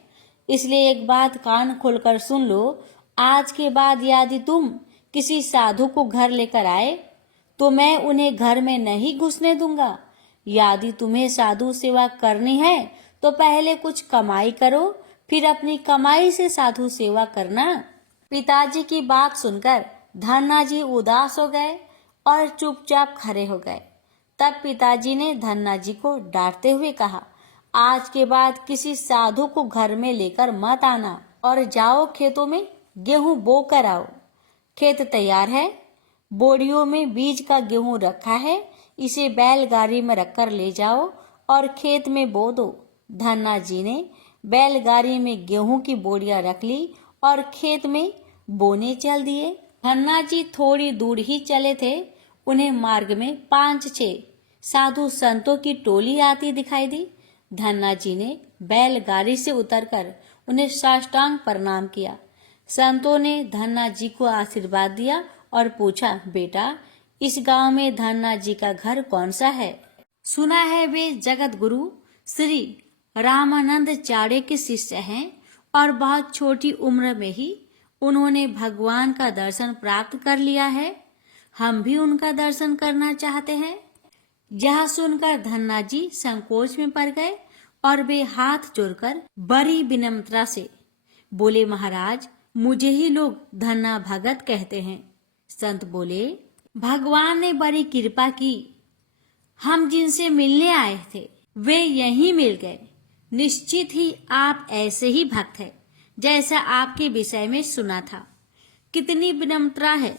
इसलिए एक बात कान खोलकर सुन लो, आज के बाद यदि तुम किसी साधु को घर लेकर आए तो मैं उन्हें घर में नहीं घुसने दूंगा। यदि तुम्हें साधु सेवा करनी है तो पहले कुछ कमाई करो, फिर अपनी कमाई से साधु सेवा करना। पिताजी की बात सुनकर धन्ना जी उदास हो गए और चुपचाप खड़े हो गए। तब पिताजी ने धन्ना जी को डांटते हुए कहा, आज के बाद किसी साधु को घर में लेकर मत आना और जाओ खेतों में गेहूं बो कर आओ। खेत तैयार है, बोरियों में बीज का गेहूं रखा है, इसे बैलगाड़ी में रखकर ले जाओ और खेत में बो दो। धन्ना जी ने बैलगाड़ी में गेहूं की बोरियां रख ली और खेत में बोने चल दिए। धन्ना जी थोड़ी दूर ही चले थे, उन्हें मार्ग में 5-6 साधु संतों की टोली आती दिखाई दी। धन्ना जी ने बैलगाड़ी से उतरकर उन्हें साष्टांग प्रणाम किया। संतों ने धन्ना जी को आशीर्वाद दिया और पूछा, बेटा, इस गांव में धन्ना जी का घर कौन सा है? सुना है वे जगत गुरु श्री रामानंदाचार्य के शिष्य हैं और बहुत छोटी उम्र में ही उन्होंने भगवान का दर्शन प्राप्त कर लिया है। हम भी उनका दर्शन करना चाहते हैं। यह सुनकर धन्ना जी संकोच में पड़ गए और वे हाथ जोड़कर बड़ी विनम्रता से बोले, महाराज, मुझे ही लोग धन्ना भगत कहते हैं। संत बोले, भगवान ने बड़ी कृपा की। हम जिनसे मिलने आए थे वे यहीं मिल गए। निश्चित ही आप ऐसे ही भक्त हैं जैसा आपके विषय में सुना था। कितनी विनम्रता है।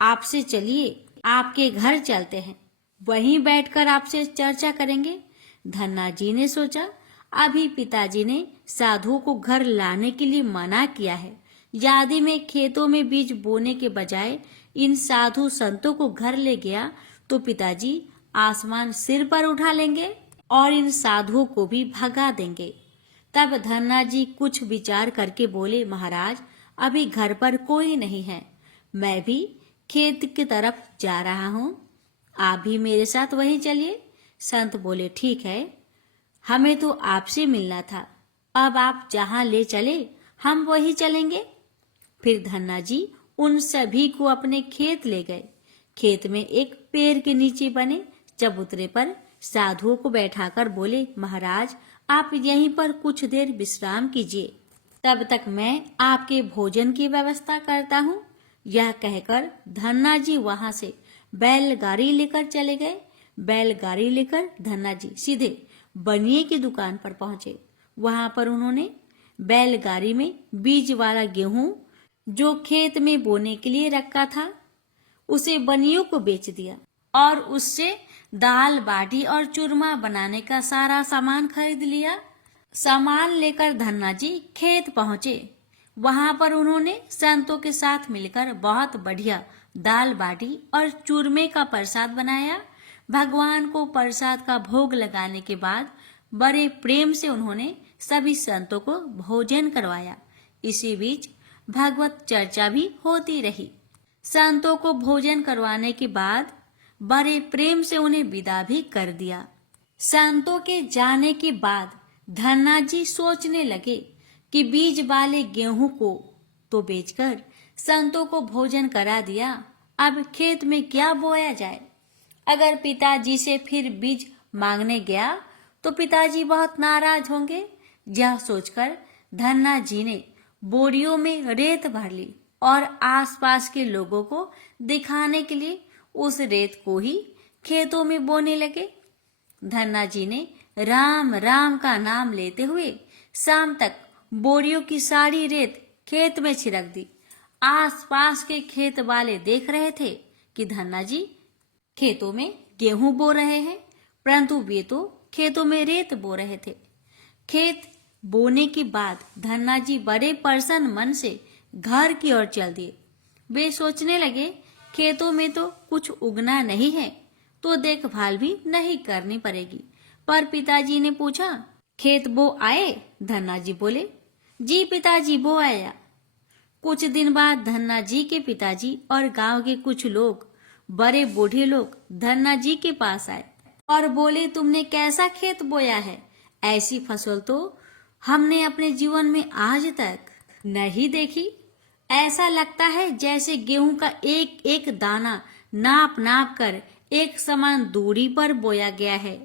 आपसे चलिए, आपके घर चलते हैं, वहीं बैठकर आपसे चर्चा करेंगे। धन्ना जी ने सोचा, अभी पिताजी ने साधुओं को घर लाने के लिए मना किया है। यदि मैं खेतों में बीज बोने के बजाय इन साधु संतों को घर ले गया तो पिताजी आसमान सिर पर उठा लेंगे और इन साधुओं को भी भगा देंगे। तब धन्ना जी कुछ विचार करके बोले, महाराज, अभी घर पर कोई नहीं है, मैं भी खेत की तरफ जा रहा हूँ, आप भी मेरे साथ वहीं चलिए। संत बोले, ठीक है, हमें तो आपसे मिलना था, अब आप जहाँ ले चले हम वहीं चलेंगे। फिर धन्ना जी उन सभी को अपने खेत ले गए। खेत में एक पेड़ के नीचे बने चबूतरे पर साधुओं को बैठाकर बोले, महाराज, आप यहीं पर कुछ देर विश्राम कीजिए, तब तक मैं आपके भोजन की व्यवस्था करता हूँ। यह कहकर धन्ना जी वहां से बैलगाड़ी लेकर चले गए। बैलगाड़ी लेकर धन्ना जी सीधे बनिए की दुकान पर पहुंचे। वहां पर उन्होंने बैलगाड़ी में बीज वाला गेहूं जो खेत में बोने के लिए रखा था उसे बनियों को बेच दिया और उससे दाल बाटी और चूरमा बनाने का सारा सामान खरीद लिया। सामान लेकर धन्ना जी खेत पहुंचे। वहां पर उन्होंने संतों के साथ मिलकर बहुत बढ़िया दाल बाटी और चूरमे का प्रसाद बनाया। भगवान को प्रसाद का भोग लगाने के बाद बड़े प्रेम से उन्होंने सभी संतों को भोजन करवाया। इसी बीच भगवत चर्चा भी होती रही। संतों को भोजन करवाने के बाद बड़े प्रेम से उन्हें विदा भी कर दिया। संतों के जाने के बाद धन्ना जी सोचने लगे कि बीज वाले गेहूं को तो बेचकर संतों को भोजन करा दिया, अब खेत में क्या बोया जाए। अगर पिताजी से फिर बीज मांगने गया तो पिताजी बहुत नाराज होंगे। यह सोचकर धन्ना जी ने बोरियों में रेत भर ली और आसपास के लोगों को दिखाने के लिए उस रेत को ही खेतों में बोने लगे। धन्ना जी ने राम राम का नाम लेते हुए शाम तक बोरियों की सारी रेत खेत में छिड़क दी। आसपास के खेत वाले देख रहे थे कि धन्ना जी खेतों में गेहूं बो रहे हैं, परंतु वे तो खेतों में रेत बो रहे थे। खेत बोने के बाद धन्ना जी बड़े प्रसन्न मन से घर की ओर चल दिए। वे सोचने लगे, खेतों में तो कुछ उगना नहीं है तो देखभाल भी नहीं करनी पड़ेगी। पर पिताजी ने पूछा, खेत बो आए? धन्ना जी बोले, जी पिताजी, बो आया। कुछ दिन बाद धन्ना जी के पिताजी और गांव के कुछ लोग, बड़े बूढ़े लोग धन्ना जी के पास आए और बोले, तुमने कैसा खेत बोया है? ऐसी फसल तो हमने अपने जीवन में आज तक नहीं देखी। ऐसा लगता है जैसे गेहूं का एक एक दाना नाप नाप कर एक समान दूरी पर बोया गया है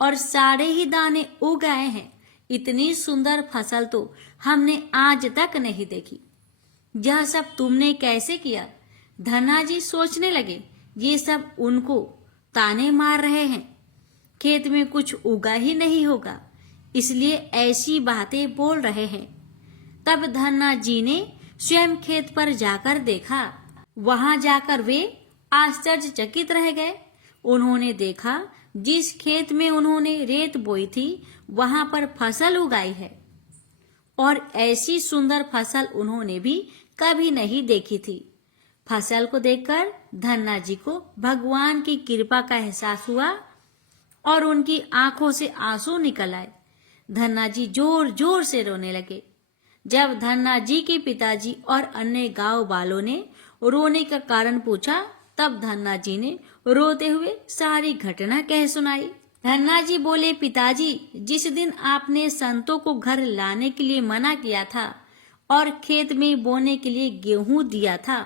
और सारे ही दाने उग आए हैं। इतनी सुंदर फसल तो हमने आज तक नहीं देखी। यह सब तुमने कैसे किया? धन्ना जी सोचने लगे, ये सब उनको ताने मार रहे हैं, खेत में कुछ उगा ही नहीं होगा, इसलिए ऐसी बातें बोल रहे हैं। तब धन्ना जी ने स्वयं खेत पर जाकर देखा। वहां जाकर वे आश्चर्यचकित रह गए। उन्होंने देखा जिस खेत में उन्होंने रेत बोई थी वहां पर फसल उगाई है और ऐसी सुंदर फसल उन्होंने भी कभी नहीं देखी थी। फसल को देखकर धन्ना जी को भगवान की कृपा का एहसास हुआ और उनकी आंखों से आंसू निकल आए। धन्ना जी जोर जोर से रोने लगे। जब धन्ना जी के पिताजी और अन्य गांव वालों ने रोने का कारण पूछा, तब धन्ना जी ने रोते हुए सारी घटना कह सुनाई। धन्ना जी बोले, पिताजी, जिस दिन आपने संतों को घर लाने के लिए मना किया था और खेत में बोने के लिए गेहूं दिया था,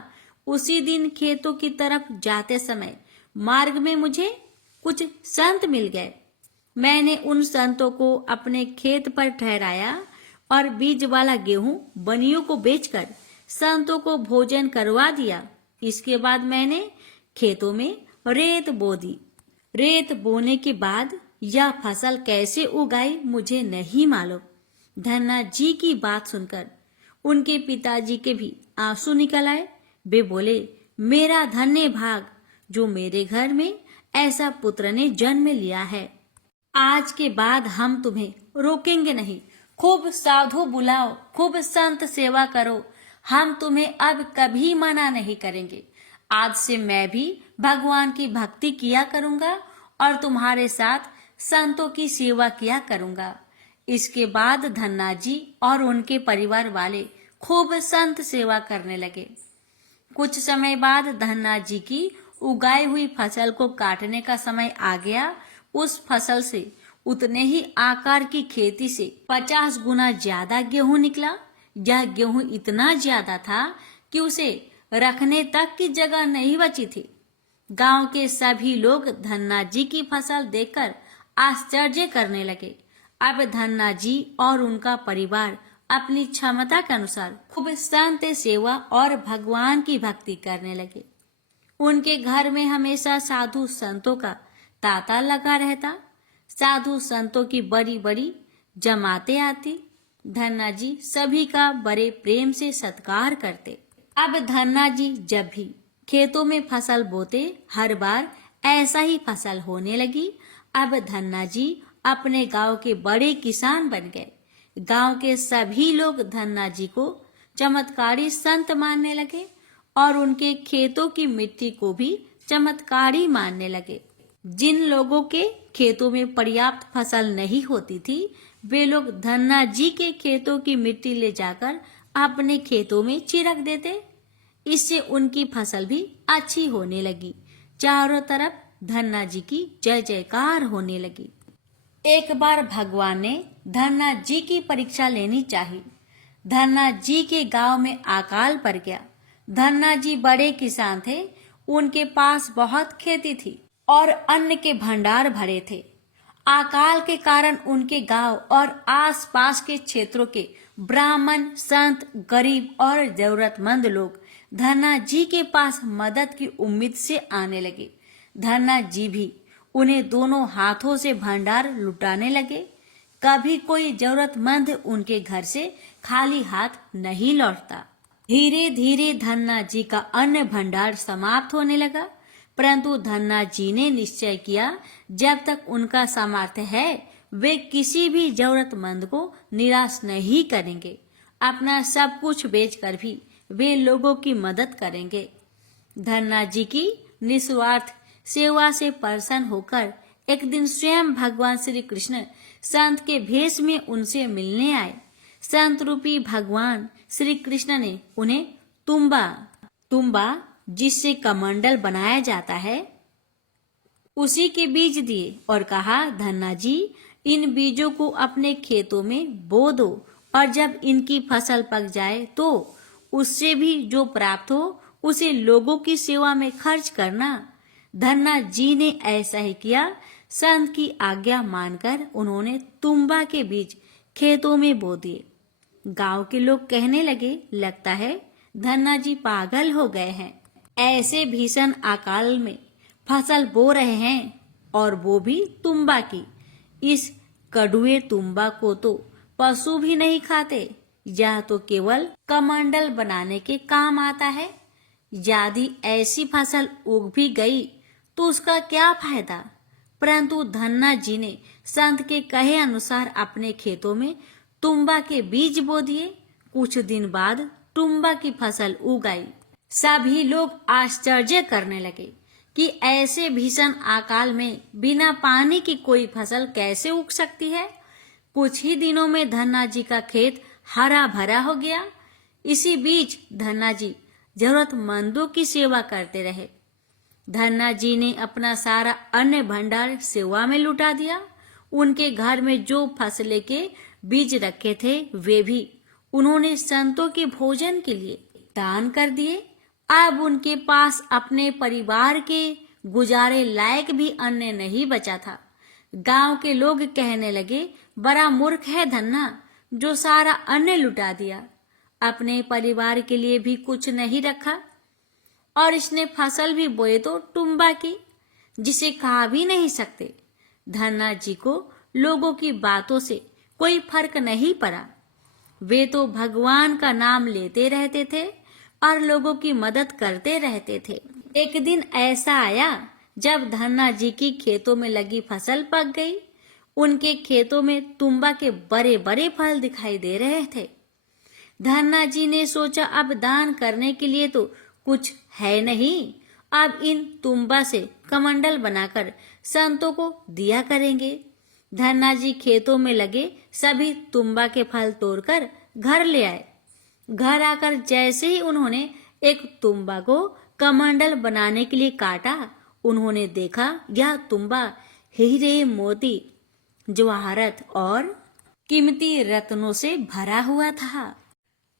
उसी दिन खेतों की तरफ जाते समय मार्ग में मुझे कुछ संत मिल गए। मैंने उन संतों को अपने खेत पर ठहराया और बीज वाला गेहूं बनियों को बेचकर संतों को भोजन करवा दिया। इसके बाद मैंने खेतों में रेत बो दी। रेत बोने के बाद यह फसल कैसे उगाई मुझे नहीं मालूम। धन्ना जी की बात सुनकर उनके पिताजी के भी आंसू निकल आए। वे बोले, मेरा धन्य भाग जो मेरे घर में ऐसा पुत्र ने जन्म लिया है। आज के बाद हम तुम्हें रोकेंगे नहीं। खूब साधु बुलाओ, खूब संत सेवा करो, हम तुम्हें अब कभी मना नहीं करेंगे। आज से मैं भी भगवान की भक्ति किया करूंगा और तुम्हारे साथ संतों की सेवा किया करूंगा। इसके बाद धन्ना जी और उनके परिवार वाले खूब संत सेवा करने लगे। कुछ समय बाद धन्ना जी की उगाई हुई फसल को काटने का समय आ गया। उस फसल से उतने ही आकार की खेती से 50 गुना ज्यादा गेहूं निकला। यह गेहूं इतना ज्यादा था कि उसे रखने तक की जगह नहीं बची थी। गांव के सभी लोग धन्ना जी की फसल देखकर आश्चर्य करने लगे। अब धन्ना जी और उनका परिवार अपनी क्षमता के अनुसार खूब संत सेवा और भगवान की भक्ति करने लगे। उनके घर में हमेशा साधु संतों का तांता लगा रहता। साधु संतों की बड़ी बड़ी जमातें आती। धन्ना जी सभी का बड़े प्रेम से सत्कार करते। अब धन्ना जी जब भी खेतों में फसल बोते, हर बार ऐसा ही फसल होने लगी। अब धन्ना जी अपने गांव के बड़े किसान बन गए। गांव के सभी लोग धन्ना जी को चमत्कारी संत मानने लगे और उनके खेतों की मिट्टी को भी चमत्कारी मानने लगे। जिन लोगों के खेतों में पर्याप्त फसल नहीं होती थी, वे लोग धन्ना जी के खेतों की मिट्टी ले जाकर अपने खेतों में छिड़क देते। इससे उनकी फसल भी अच्छी होने लगी। चारों तरफ धन्ना जी की जय जयकार होने लगी। एक बार भगवान ने धन्ना जी की परीक्षा लेनी चाहिए। धन्ना जी के गांव में अकाल पड़ गया। धन्ना जी बड़े किसान थे। उनके पास बहुत खेती थी और अन्न के भंडार भरे थे। अकाल के कारण उनके गांव और आसपास के क्षेत्रों के ब्राह्मण, संत, गरीब और जरूरतमंद लोग धन्ना जी के पास मदद की उम्मीद से आने लगे। धन्ना जी भी उन्हें दोनों हाथों से भंडार लुटाने लगे। कभी कोई जरूरतमंद उनके घर से खाली हाथ नहीं लौटता। धीरे धीरे धन्ना जी का अन्न भंडार समाप्त होने लगा, परंतु धन्ना जी ने निश्चय किया, जब तक उनका सामर्थ्य है वे किसी भी जरूरतमंद को निराश नहीं करेंगे। अपना सब कुछ बेचकर भी वे लोगों की मदद करेंगे। धन्ना जी की निस्वार्थ सेवा से प्रसन्न होकर एक दिन स्वयं भगवान श्री कृष्ण संत के भेष में उनसे मिलने आए। संत रूपी भगवान श्री कृष्ण ने उन्हें तुम्बा जिससे कमंडल बनाया जाता है, उसी के बीज दिए और कहा, धन्ना जी, इन बीजों को अपने खेतों में बो दो और जब इनकी फसल पक जाए तो उससे भी जो प्राप्त हो उसे लोगों की सेवा में खर्च करना। धन्ना जी ने ऐसा ही किया। संत की आज्ञा मानकर उन्होंने तुम्बा के बीज खेतों में बो दिए। गांव के लोग कहने लगे, लगता है धन्ना जी पागल हो गए हैं। ऐसे भीषण अकाल में फसल बो रहे हैं और वो भी तुम्बा की। इस कड़ुए तुम्बा को तो पशु भी नहीं खाते। यह तो केवल कमंडल बनाने के काम आता है। यदि ऐसी फसल उग भी गई तो उसका क्या फायदा। परंतु धन्ना जी ने संत के कहे अनुसार अपने खेतों में तुम्बा के बीज बो दिए। कुछ दिन बाद तुम्बा की फसल उग आई। सभी लोग आश्चर्य करने लगे कि ऐसे भीषण अकाल में बिना पानी की कोई फसल कैसे उग सकती है। कुछ ही दिनों में धन्ना जी का खेत हरा भरा हो गया। इसी बीच धन्ना जी जरूरतमंदों की सेवा करते रहे। धन्ना जी ने अपना सारा अन्न भंडार सेवा में लुटा दिया। उनके घर में जो फसलें के बीज रखे थे वे भी उन्होंने संतों के भोजन के लिए दान कर दिए। अब उनके पास अपने परिवार के गुजारे लायक भी अन्न नहीं बचा था। गांव के लोग कहने लगे, बड़ा मूर्ख है धन्ना, जो सारा अन्न लुटा दिया, अपने परिवार के लिए भी कुछ नहीं रखा, और इसने फसल भी बोए तो टुम्बा की, जिसे खा भी नहीं सकते। धन्ना जी को लोगों की बातों से कोई फर्क नहीं पड़ा। वे तो भगवान का नाम लेते रहते थे और लोगों की मदद करते रहते थे। एक दिन ऐसा आया जब धन्ना जी की खेतों में लगी फसल पक गई। उनके खेतों में तुम्बा के बड़े बड़े फल दिखाई दे रहे थे। धन्ना जी ने सोचा, अब दान करने के लिए तो कुछ है नहीं, अब इन तुम्बा से कमंडल बनाकर संतों को दिया करेंगे। धन्ना जी खेतों में लगे सभी तुम्बा के फल तोड़कर घर ले आए। घर आकर जैसे ही उन्होंने एक तुम्बा को कमंडल बनाने के लिए काटा, उन्होंने देखा यह तुम्बा हीरे, मोती, जवाहरत और कीमती रत्नों से भरा हुआ था।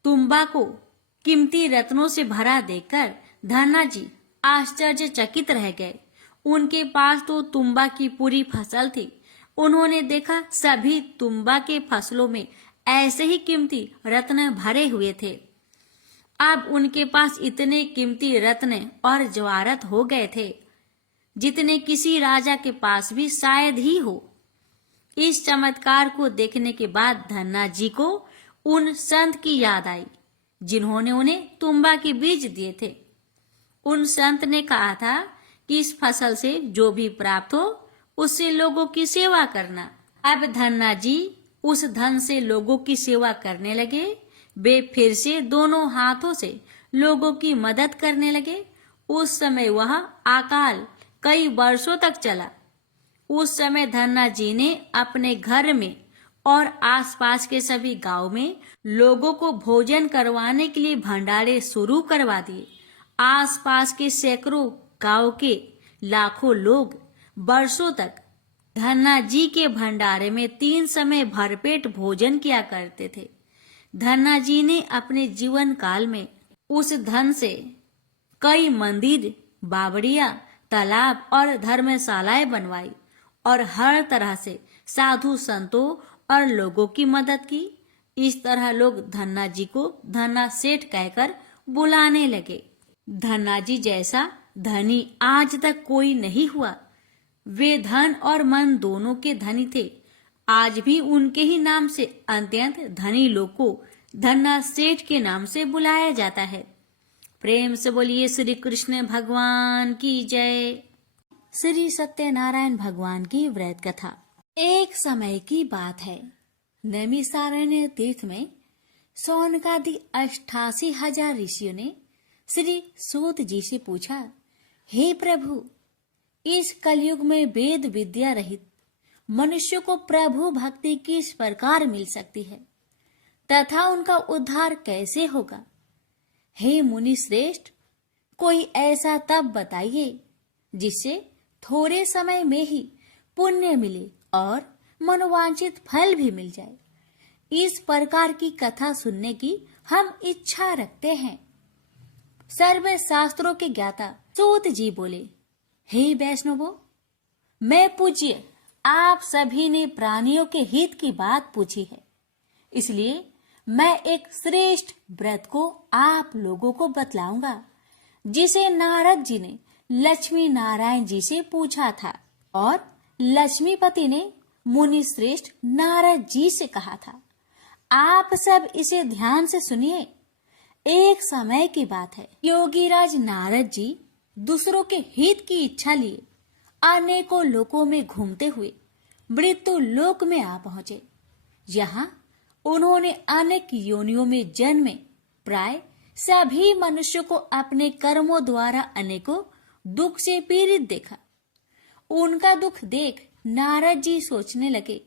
तुम्बा को कीमती रत्नों से भरा देखकर धन्ना जी आश्चर्यचकित रह गए। उनके पास तो तुम्बा की पूरी फसल थी। उन्होंने देखा सभी तुम्बा के फसलों में ऐसे ही कीमती रत्न भरे हुए थे। अब उनके पास इतने कीमती रत्न और जवाहरत हो गए थे जितने किसी राजा के पास भी शायद ही हो। इस चमत्कार को देखने के बाद धन्ना जी को उन संत की याद आई जिन्होंने उन्हें तुम्बा के बीज दिए थे। उन संत ने कहा था कि इस फसल से जो भी प्राप्त हो उससे लोगों की सेवा करना। अब धन्ना जी उस धन से लोगों की सेवा करने लगे। वे फिर से दोनों हाथों से लोगों की मदद करने लगे। उस समय वह अकाल कई वर्षों तक चला। उस समय धन्ना जी ने अपने घर में और आसपास के सभी गांव में लोगों को भोजन करवाने के लिए भंडारे शुरू करवा दिए। आसपास के सैकड़ों गांव के लाखों लोग वर्षों तक धन्ना जी के भंडारे में 3 समय भरपेट भोजन किया करते थे। धन्ना जी ने अपने जीवन काल में उस धन से कई मंदिर, बावड़ियां, तालाब और धर्मशालाएं बनवाई और हर तरह से साधु संतों और लोगों की मदद की। इस तरह लोग धन्ना जी को धन्ना सेठ कहकर बुलाने लगे। धन्ना जी जैसा धनी आज तक कोई नहीं हुआ। वे धन और मन दोनों के धनी थे। आज भी उनके ही नाम से अत्यंत धनी लोग को धन्ना सेठ के नाम से बुलाया जाता है। प्रेम से बोलिए श्री कृष्ण भगवान की जय। श्री सत्यनारायण भगवान की व्रत कथा। एक समय की बात है, नैमिषारण्य तीर्थ में सौनकादि 88,000 ऋषियों ने श्री सूत जी से पूछा, हे प्रभु, इस कलयुग में वेद विद्या रहित मनुष्य को प्रभु भक्ति किस प्रकार मिल सकती है तथा उनका उद्धार कैसे होगा? हे मुनि श्रेष्ठ, कोई ऐसा तप बताइए जिससे थोड़े समय में ही पुण्य मिले और मनोवांछित फल भी मिल जाए। इस प्रकार की कथा सुनने की हम इच्छा रखते हैं। सर्व शास्त्रों के ज्ञाता सूत जी बोले, हे वैष्णवों, मैं पूज्य आप सभी ने प्राणियों के हित की बात पूछी है, इसलिए मैं एक श्रेष्ठ व्रत को आप लोगों को बतलाऊंगा जिसे नारद जी ने लक्ष्मी नारायण जी से पूछा था और लक्ष्मीपति ने मुनि श्रेष्ठ नारद जी से कहा था। आप सब इसे ध्यान से सुनिए। एक समय की बात है, योगीराज नारद जी दूसरों के हित की इच्छा लिए अनेकों लोकों में घूमते हुए मृत्यु लोक में आ पहुंचे। यहाँ उन्होंने अनेक योनियों में जन्मे प्राय सभी मनुष्यों को अपने कर्मों द्वारा अनेकों दुख से पीड़ित देखा। उनका दुख देख नारद जी सोचने लगे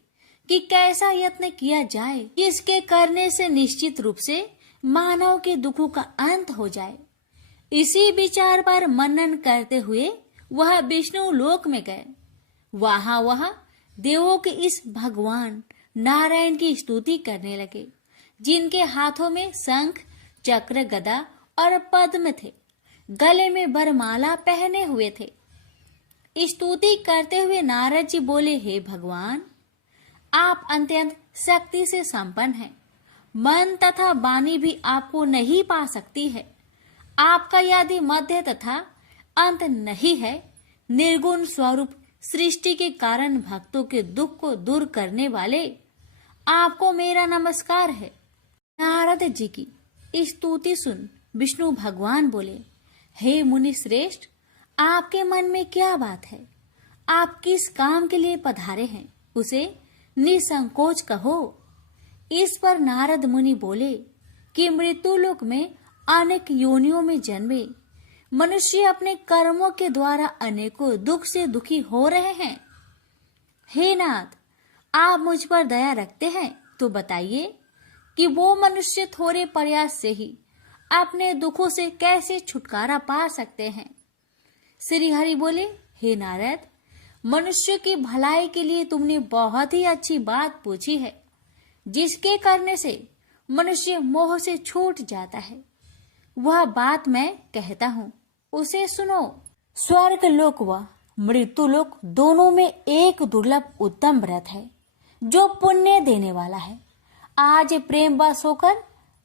कि कैसा यत्न किया जाए जिसके करने से निश्चित रूप से मानव के दुखों का अंत हो जाए। इसी विचार पर मनन करते हुए वह विष्णु लोक में गए। वहां वह देवों के इस भगवान नारायण की स्तुति करने लगे, जिनके हाथों में शंख, चक्र, गदा और पद्म थे, गले में वरमाला पहने हुए थे। स्तुति करते हुए नारद जी बोले, हे भगवान, आप अत्यंत शक्ति से संपन्न हैं। मन तथा वाणी भी आपको नहीं पा सकती है। आपका यदि मध्य तथा अंत नहीं है, निर्गुण स्वरूप सृष्टि के कारण भक्तों के दुख को दूर करने वाले आपको मेरा नमस्कार है। नारद जी की स्तुति सुन विष्णु भगवान बोले, हे मुनि श्रेष्ठ, आपके मन में क्या बात है? आप किस काम के लिए पधारे हैं, उसे निसंकोच कहो। इस पर नारद मुनि बोले कि मृत्यु लोक में अनेक योनियों में जन्मे मनुष्य अपने कर्मों के द्वारा अनेकों दुख से दुखी हो रहे हैं। हे नाथ, आप मुझ पर दया रखते हैं तो बताइए कि वो मनुष्य थोड़े प्रयास से ही अपने दुखों से कैसे छुटकारा पा सकते हैं। श्री हरि बोले, हे नारद, मनुष्य की भलाई के लिए तुमने बहुत ही अच्छी बात पूछी है, जिसके करने से मनुष्य मोह से छूट जाता है। वह बात मैं कहता हूँ, उसे सुनो। स्वर्ग लोक व मृत्यु लोक दोनों में एक दुर्लभ उत्तम व्रत है जो पुण्य देने वाला है। आज प्रेम वश होकर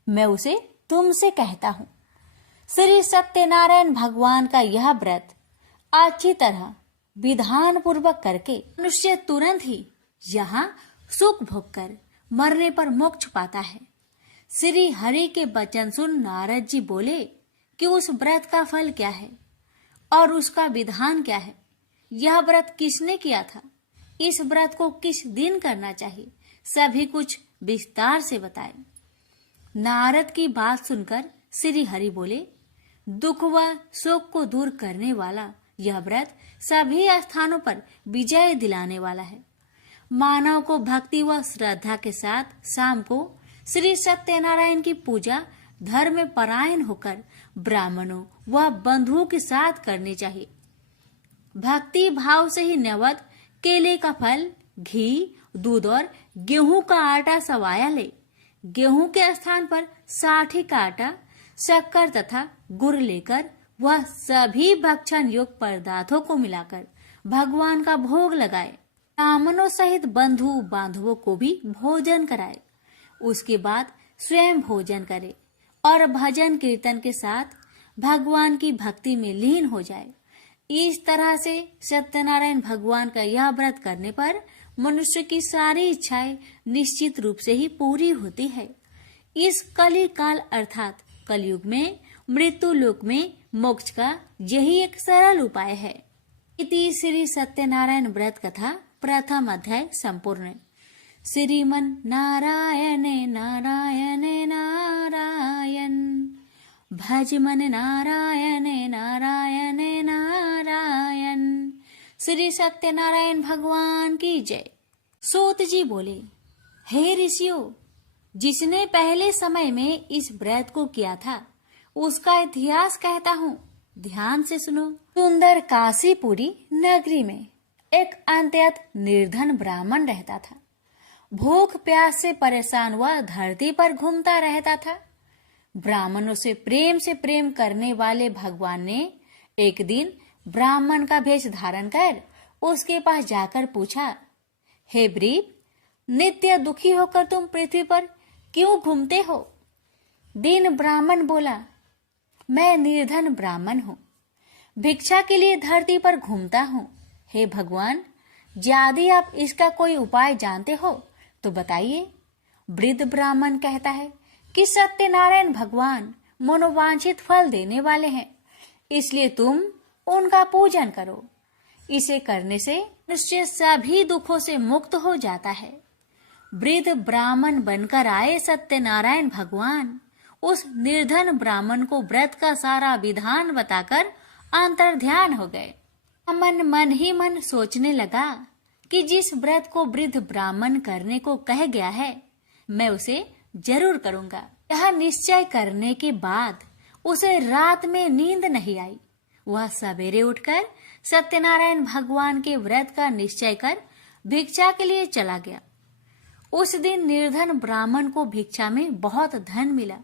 मैं उसे तुमसे कहता हूँ। श्री सत्यनारायण भगवान का यह व्रत अच्छी तरह विधान पूर्वक करके मनुष्य तुरंत ही यहाँ सुख भोग कर मरने पर मोक्ष पाता है। श्री हरि के वचन सुन नारद जी बोले कि उस व्रत का फल क्या है और उसका विधान क्या है। यह व्रत किसने किया था, इस व्रत को किस दिन करना चाहिए, सभी कुछ विस्तार से बताए। नारद की बात सुनकर श्री हरि बोले, दुख व शोक को दूर करने वाला यह व्रत सभी स्थानों पर विजय दिलाने वाला है। मानव को भक्ति व श्रद्धा के साथ शाम को श्री सत्यनारायण की पूजा धर्म परायण होकर ब्राह्मणों व बंधुओं के साथ करनी चाहिए। भक्ति भाव से ही नैवेद्य केले का फल, घी, दूध और गेहूं का आटा सवाया ले। गेहूं के स्थान पर साठी का आटा, शक्कर तथा गुड़ लेकर वह सभी भक्षण योग्य पदार्थों को मिलाकर भगवान का भोग लगाए। ब्राह्मणों सहित बंधु बांधवों को भी भोजन कराए। उसके बाद स्वयं भोजन करे और भजन कीर्तन के साथ भगवान की भक्ति में लीन हो जाए। इस तरह से सत्यनारायण भगवान का यह व्रत करने पर मनुष्य की सारी इच्छाएं निश्चित रूप से ही पूरी होती है। इस कली काल अर्थात कलयुग में मृत्यु लोक में मोक्ष का यही एक सरल उपाय है। इति श्री सत्यनारायण व्रत कथा प्रथम अध्याय संपूर्ण। श्रीमन नारायण नारायण नारायण, भज मन नारायण नारायण नारायण। श्री सत्यनारायण भगवान की जय। सूत जी बोले, हे ऋषियों, जिसने पहले समय में इस व्रत को किया था उसका इतिहास कहता हूँ, ध्यान से सुनो। सुंदर काशीपुरी नगरी में एक अत्यंत निर्धन ब्राह्मण रहता था। भूख प्यास से परेशान हुआ धरती पर घूमता रहता था। ब्राह्मणों से प्रेम करने वाले भगवान ने एक दिन ब्राह्मण का भेष धारण कर उसके पास जाकर पूछा, हे ब्रीप, नित्य दुखी होकर तुम पृथ्वी पर क्यों घूमते हो? दीन ब्राह्मण बोला, मैं निर्धन ब्राह्मण हूँ, भिक्षा के लिए धरती पर घूमता हूँ। हे भगवान, यदि आप इसका कोई उपाय जानते हो तो बताइए। वृद्ध ब्राह्मण कहता है कि सत्यनारायण भगवान मनोवांछित फल देने वाले हैं, इसलिए तुम उनका पूजन करो। इसे करने से मनुष्य सभी दुखों से मुक्त हो जाता है। वृद्ध ब्राह्मण बनकर आए सत्यनारायण भगवान उस निर्धन ब्राह्मण को व्रत का सारा विधान बताकर अंतर्ध्यान हो गए। मन मन ही मन सोचने लगा कि जिस व्रत को वृद्ध ब्राह्मण करने को कह गया है मैं उसे जरूर करूंगा। यह निश्चय करने के बाद उसे रात में नींद नहीं आई। वह सवेरे उठकर सत्यनारायण भगवान के व्रत का निश्चय कर भिक्षा के लिए चला गया। उस दिन निर्धन ब्राह्मण को भिक्षा में बहुत धन मिला,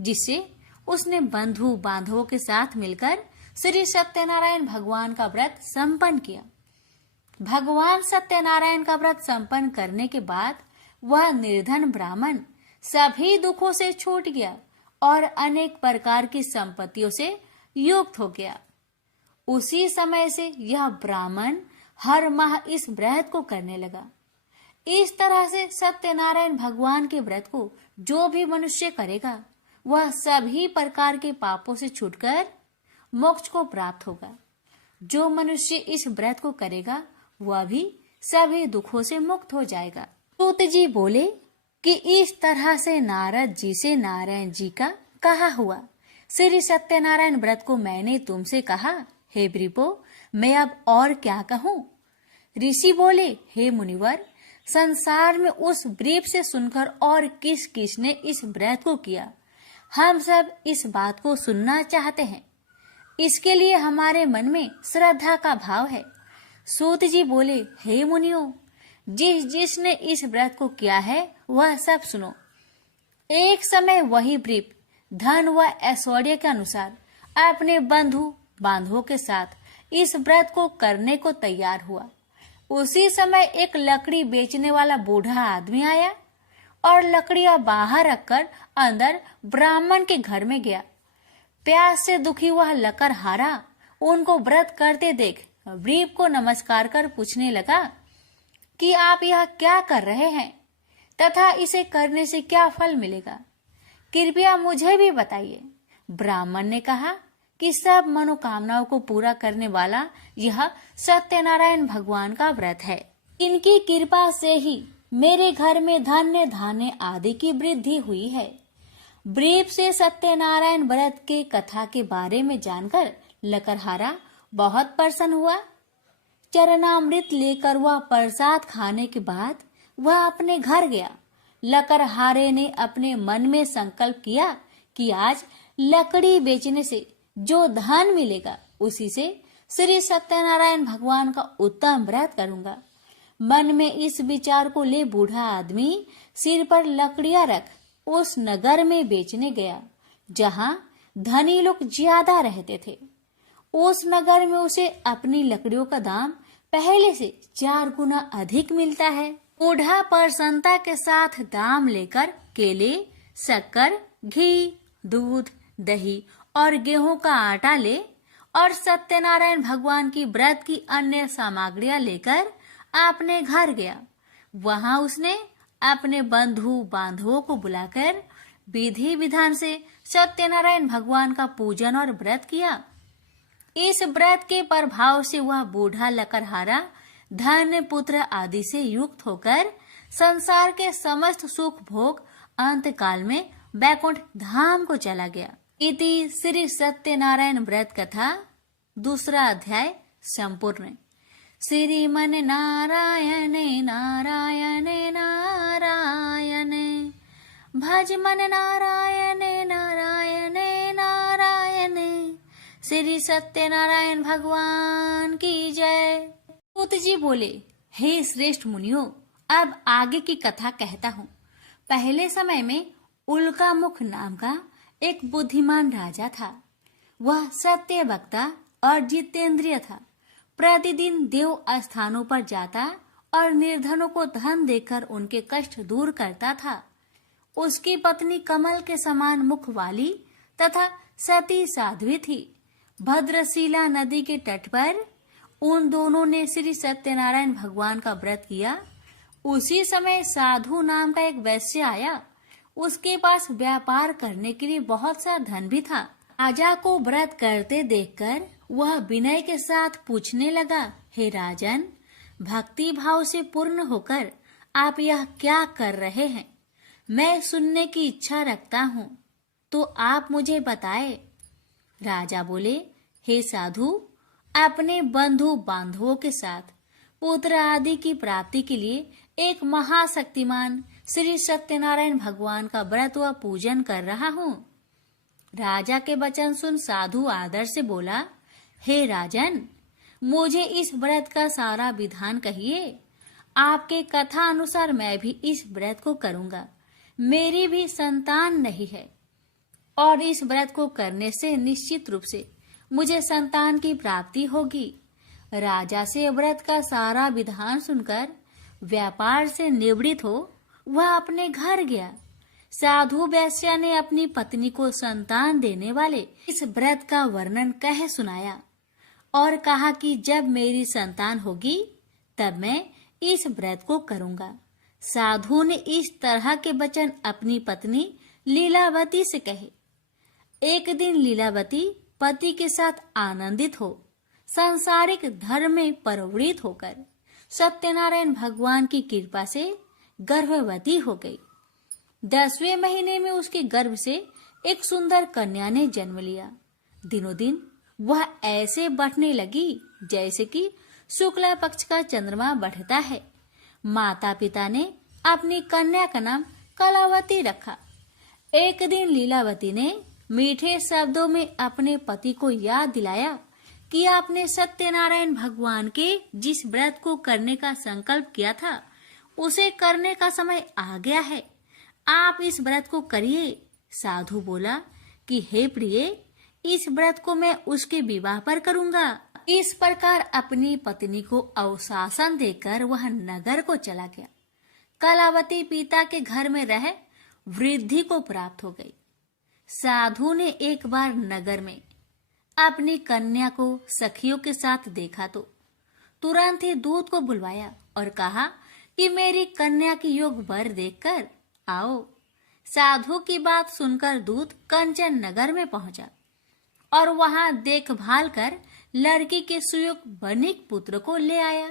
जिससे उसने बंधु बांधवों के साथ मिलकर श्री सत्यनारायण भगवान का व्रत संपन्न किया। भगवान सत्यनारायण का व्रत संपन्न करने के बाद वह निर्धन ब्राह्मण सभी दुखों से छूट गया और अनेक प्रकार की संपत्तियों से युक्त हो गया। उसी समय से यह ब्राह्मण हर माह इस व्रत को करने लगा। इस तरह से सत्यनारायण भगवान के व्रत को जो भी मनुष्य करेगा वह सभी प्रकार के पापों से छूटकर मोक्ष को प्राप्त होगा। जो मनुष्य इस व्रत को करेगा वह भी सभी दुखों से मुक्त हो जाएगा। सूत जी बोले कि इस तरह से नारद जी से नारायण जी का कहा हुआ श्री सत्यनारायण व्रत को मैंने तुमसे कहा। हे वृपो, मैं अब और क्या कहूँ? ऋषि बोले, हे मुनिवर, संसार में उस व्रीप से सुनकर और किस किस ने इस व्रत को किया, हम सब इस बात को सुनना चाहते हैं। इसके लिए हमारे मन में श्रद्धा का भाव है। सूत जी बोले, हे मुनियों, जिसने इस व्रत को किया है वह सब सुनो। एक समय वही व्रीप धन व ऐश्वर्य के अनुसार अपने बंधु बांधवों के साथ इस व्रत को करने को तैयार हुआ। उसी समय एक लकड़ी बेचने वाला बूढ़ा आदमी आया और लकड़ियां बाहर रखकर अंदर ब्राह्मण के घर में गया। प्यास से दुखी वह लकड़हारा उनको व्रत करते देख व्रीप को नमस्कार कर पूछने लगा कि आप यह क्या कर रहे हैं तथा इसे करने से क्या फल मिलेगा, कृपया मुझे भी बताइए। ब्राह्मण ने कहा कि सब मनोकामनाओं को पूरा करने वाला यह सत्यनारायण भगवान का व्रत है। इनकी कृपा से ही मेरे घर में धन्य धान्य आदि की वृद्धि हुई है। व्रीप से सत्यनारायण व्रत के कथा के बारे में जानकर लकड़हारा बहुत प्रसन्न हुआ। चरणामृत लेकर वह प्रसाद खाने के बाद वह अपने घर गया। लकड़हारे ने अपने मन में संकल्प किया कि आज लकड़ी बेचने से जो धन मिलेगा उसी से श्री सत्यनारायण भगवान का उत्तम व्रत करूंगा। मन में इस विचार को ले बूढ़ा आदमी सिर पर लकड़ियां रख उस नगर में बेचने गया जहां धनी लोग ज्यादा रहते थे। उस नगर में उसे अपनी लकड़ियों का दाम पहले से 4 गुना अधिक मिलता है। बूढ़ा प्रसन्नता के साथ दाम लेकर केले, शक्कर, घी, दूध, दही और गेहूं का आटा ले और सत्यनारायण भगवान की व्रत की अन्य सामग्रियां लेकर अपने घर गया। वहां उसने अपने बंधु बांधवों को बुलाकर विधि विधान से सत्यनारायण भगवान का पूजन और व्रत किया। इस व्रत के प्रभाव से वह बूढ़ा लकड़हारा धन पुत्र आदि से युक्त होकर संसार के समस्त सुख भोग अंत काल में बैकुंठ धाम को चला गया। इति श्री सत्यनारायण व्रत कथा 2 अध्याय संपूर्ण। श्रीमन नारायणे नारायणे नारायणे भज मन नारायणे नारायणे नारायणे। श्री सत्यनारायण भगवान की जय। सूत जी बोले, हे श्रेष्ठ मुनियों, अब आगे की कथा कहता हूँ। पहले समय में उल्कामुख नाम का एक बुद्धिमान राजा था। वह सत्य वक्ता और जितेंद्रिय था। प्रतिदिन देव स्थानों पर जाता और निर्धनों को धन देकर उनके कष्ट दूर करता था। उसकी पत्नी कमल के समान मुख वाली तथा सती साध्वी थी। भद्रशिला नदी के तट पर उन दोनों ने श्री सत्यनारायण भगवान का व्रत किया। उसी समय साधु नाम का एक वैश्य आया। उसके पास व्यापार करने के लिए बहुत सा धन भी था। राजा को व्रत करते देखकर वह विनय के साथ पूछने लगा, हे राजन, भक्ति भाव से पूर्ण होकर आप यह क्या कर रहे हैं? मैं सुनने की इच्छा रखता हूँ, तो आप मुझे बताए। राजा बोले, हे साधु, अपने बंधु बांधवों के साथ पुत्र आदि की प्राप्ति के लिए एक महाशक्तिमान श्री सत्यनारायण भगवान का व्रत व पूजन कर रहा हूँ। राजा के वचन सुन साधु आदर से बोला, हे राजन, मुझे इस व्रत का सारा विधान कहिए। आपके कथा अनुसार मैं भी इस व्रत को करूंगा। मेरी भी संतान नहीं है और इस व्रत को करने से निश्चित रूप से मुझे संतान की प्राप्ति होगी। राजा से व्रत का सारा विधान सुनकर व्यापार से निवृत्त हो वह अपने घर गया। साधु वैश्या ने अपनी पत्नी को संतान देने वाले इस व्रत का वर्णन कह सुनाया और कहा कि जब मेरी संतान होगी तब मैं इस व्रत को करूंगा। साधु ने इस तरह के वचन अपनी पत्नी लीलावती से कहे। एक दिन लीलावती पति के साथ आनंदित हो सांसारिक धर्म में प्रवृत्त होकर सत्यनारायण भगवान की कृपा से गर्भवती हो गई। 10वें महीने में उसके गर्भ से एक सुंदर कन्या ने जन्म लिया। दिनों दिन वह ऐसे बढ़ने लगी जैसे कि शुक्ला पक्ष का चंद्रमा बढ़ता है। माता पिता ने अपनी कन्या का नाम कलावती रखा। एक दिन लीलावती ने मीठे शब्दों में अपने पति को याद दिलाया कि आपने सत्यनारायण भगवान के जिस व्रत को करने का संकल्प किया था उसे करने का समय आ गया है। आप इस व्रत को करिए। साधु बोला कि हे प्रिय, इस व्रत को मैं उसके विवाह पर करूंगा। इस प्रकार अपनी पत्नी को अवशासन देकर वह नगर को चला गया। कलावती पिता के घर में रह वृद्धि को प्राप्त हो गई। साधु ने एक बार नगर में अपनी कन्या को सखियों के साथ देखा तो तुरंत ही दूत को बुलवाया और कहा कि मेरी कन्या की योग वर देखकर आओ। साधु की बात सुनकर दूत कंचन नगर में पहुंचा और वहां देखभाल कर लड़की के सुयोग वणिक पुत्र को ले आया।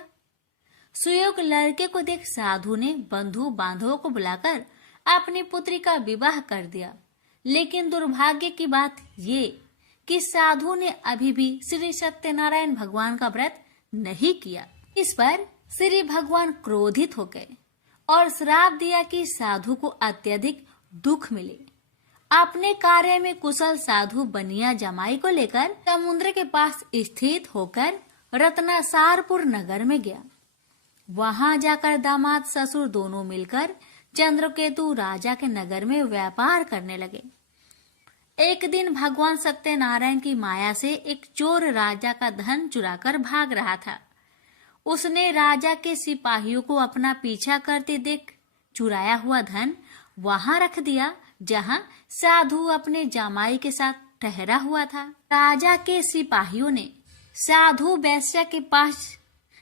सुयोग लड़के को देख साधु ने बंधु बांधवों को बुलाकर अपनी पुत्री का विवाह कर दिया। लेकिन दुर्भाग्य की बात ये कि साधु ने अभी भी श्री सत्यनारायण भगवान का व्रत नहीं किया। इस पर श्री भगवान क्रोधित हो गए और श्राप दिया कि साधु को अत्यधिक दुख मिले। अपने कार्य में कुशल साधु बनिया जमाई को लेकर समुद्र के पास स्थित होकर रत्नासारपुर नगर में गया। वहां जाकर दामाद ससुर दोनों मिलकर चंद्रकेतु राजा के नगर में व्यापार करने लगे। एक दिन भगवान सत्यनारायण की माया से एक चोर राजा का धन चुराकर भाग रहा था। उसने राजा के सिपाहियों को अपना पीछा करते देख चुराया हुआ धन वहां रख दिया जहां साधु अपने जामाई के साथ ठहरा हुआ था। राजा के सिपाहियों ने साधु वैश्या के पास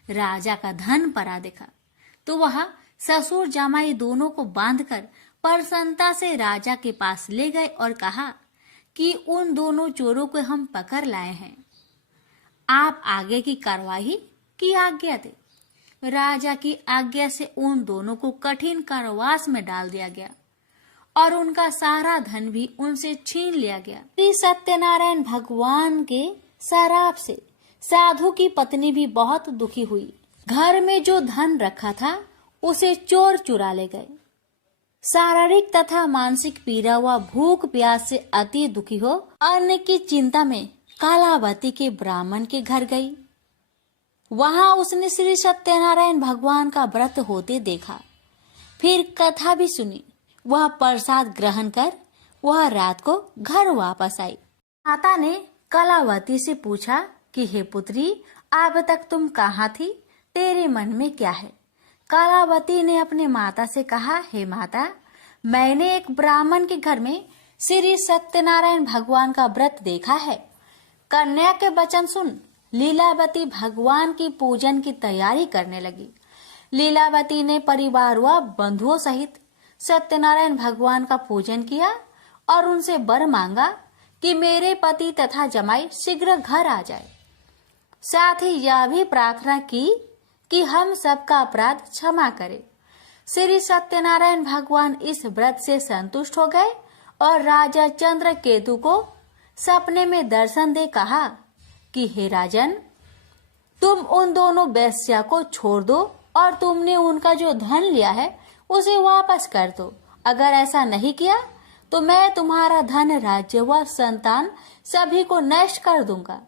राजा का धन पड़ा देखा तो वह ससुर जामाई दोनों को बांधकर प्रसन्नता से राजा के पास ले गए और कहा कि उन दोनों चोरों को हम पकड़ लाए हैं। आप आगे की कार्यवाही की आज्ञा दे। राजा की आज्ञा से उन दोनों को कठिन कारावास में डाल दिया गया और उनका सारा धन भी उनसे छीन लिया गया। श्री सत्यनारायण भगवान के शराप से साधु की पत्नी भी बहुत दुखी हुई। घर में जो धन रखा था उसे चोर चुरा ले गए। शारीरिक तथा मानसिक पीड़ा व भूख प्यास से अति दुखी हो अन्न की चिंता में कालावती के ब्राह्मण के घर गई। वहां उसने श्री सत्यनारायण भगवान का व्रत होते देखा। फिर कथा भी सुनी। वह प्रसाद ग्रहण कर वह रात को घर वापस आई। माता ने कलावती से पूछा कि हे पुत्री, अब तक तुम कहाँ थी? तेरे मन में क्या है? कलावती ने अपने माता से कहा, हे माता, मैंने एक ब्राह्मण के घर में श्री सत्यनारायण भगवान का व्रत देखा है। कन्या के वचन सुन लीलावती भगवान की पूजन की तैयारी करने लगी। लीलावती ने परिवार व बंधुओं सहित सत्यनारायण भगवान का पूजन किया और उनसे वर मांगा कि मेरे पति तथा जमाई शीघ्र घर आ जाए। साथ ही यह भी प्रार्थना की कि हम सबका अपराध क्षमा करे। श्री सत्यनारायण भगवान इस व्रत से संतुष्ट हो गए और राजा चंद्रकेतु को सपने में दर्शन दे कहा कि हे राजन, तुम उन दोनों वेश्या को छोड़ दो और तुमने उनका जो धन लिया है उसे वापस कर दो। अगर ऐसा नहीं किया तो मैं तुम्हारा धन, राज्य व संतान सभी को नष्ट कर दूंगा।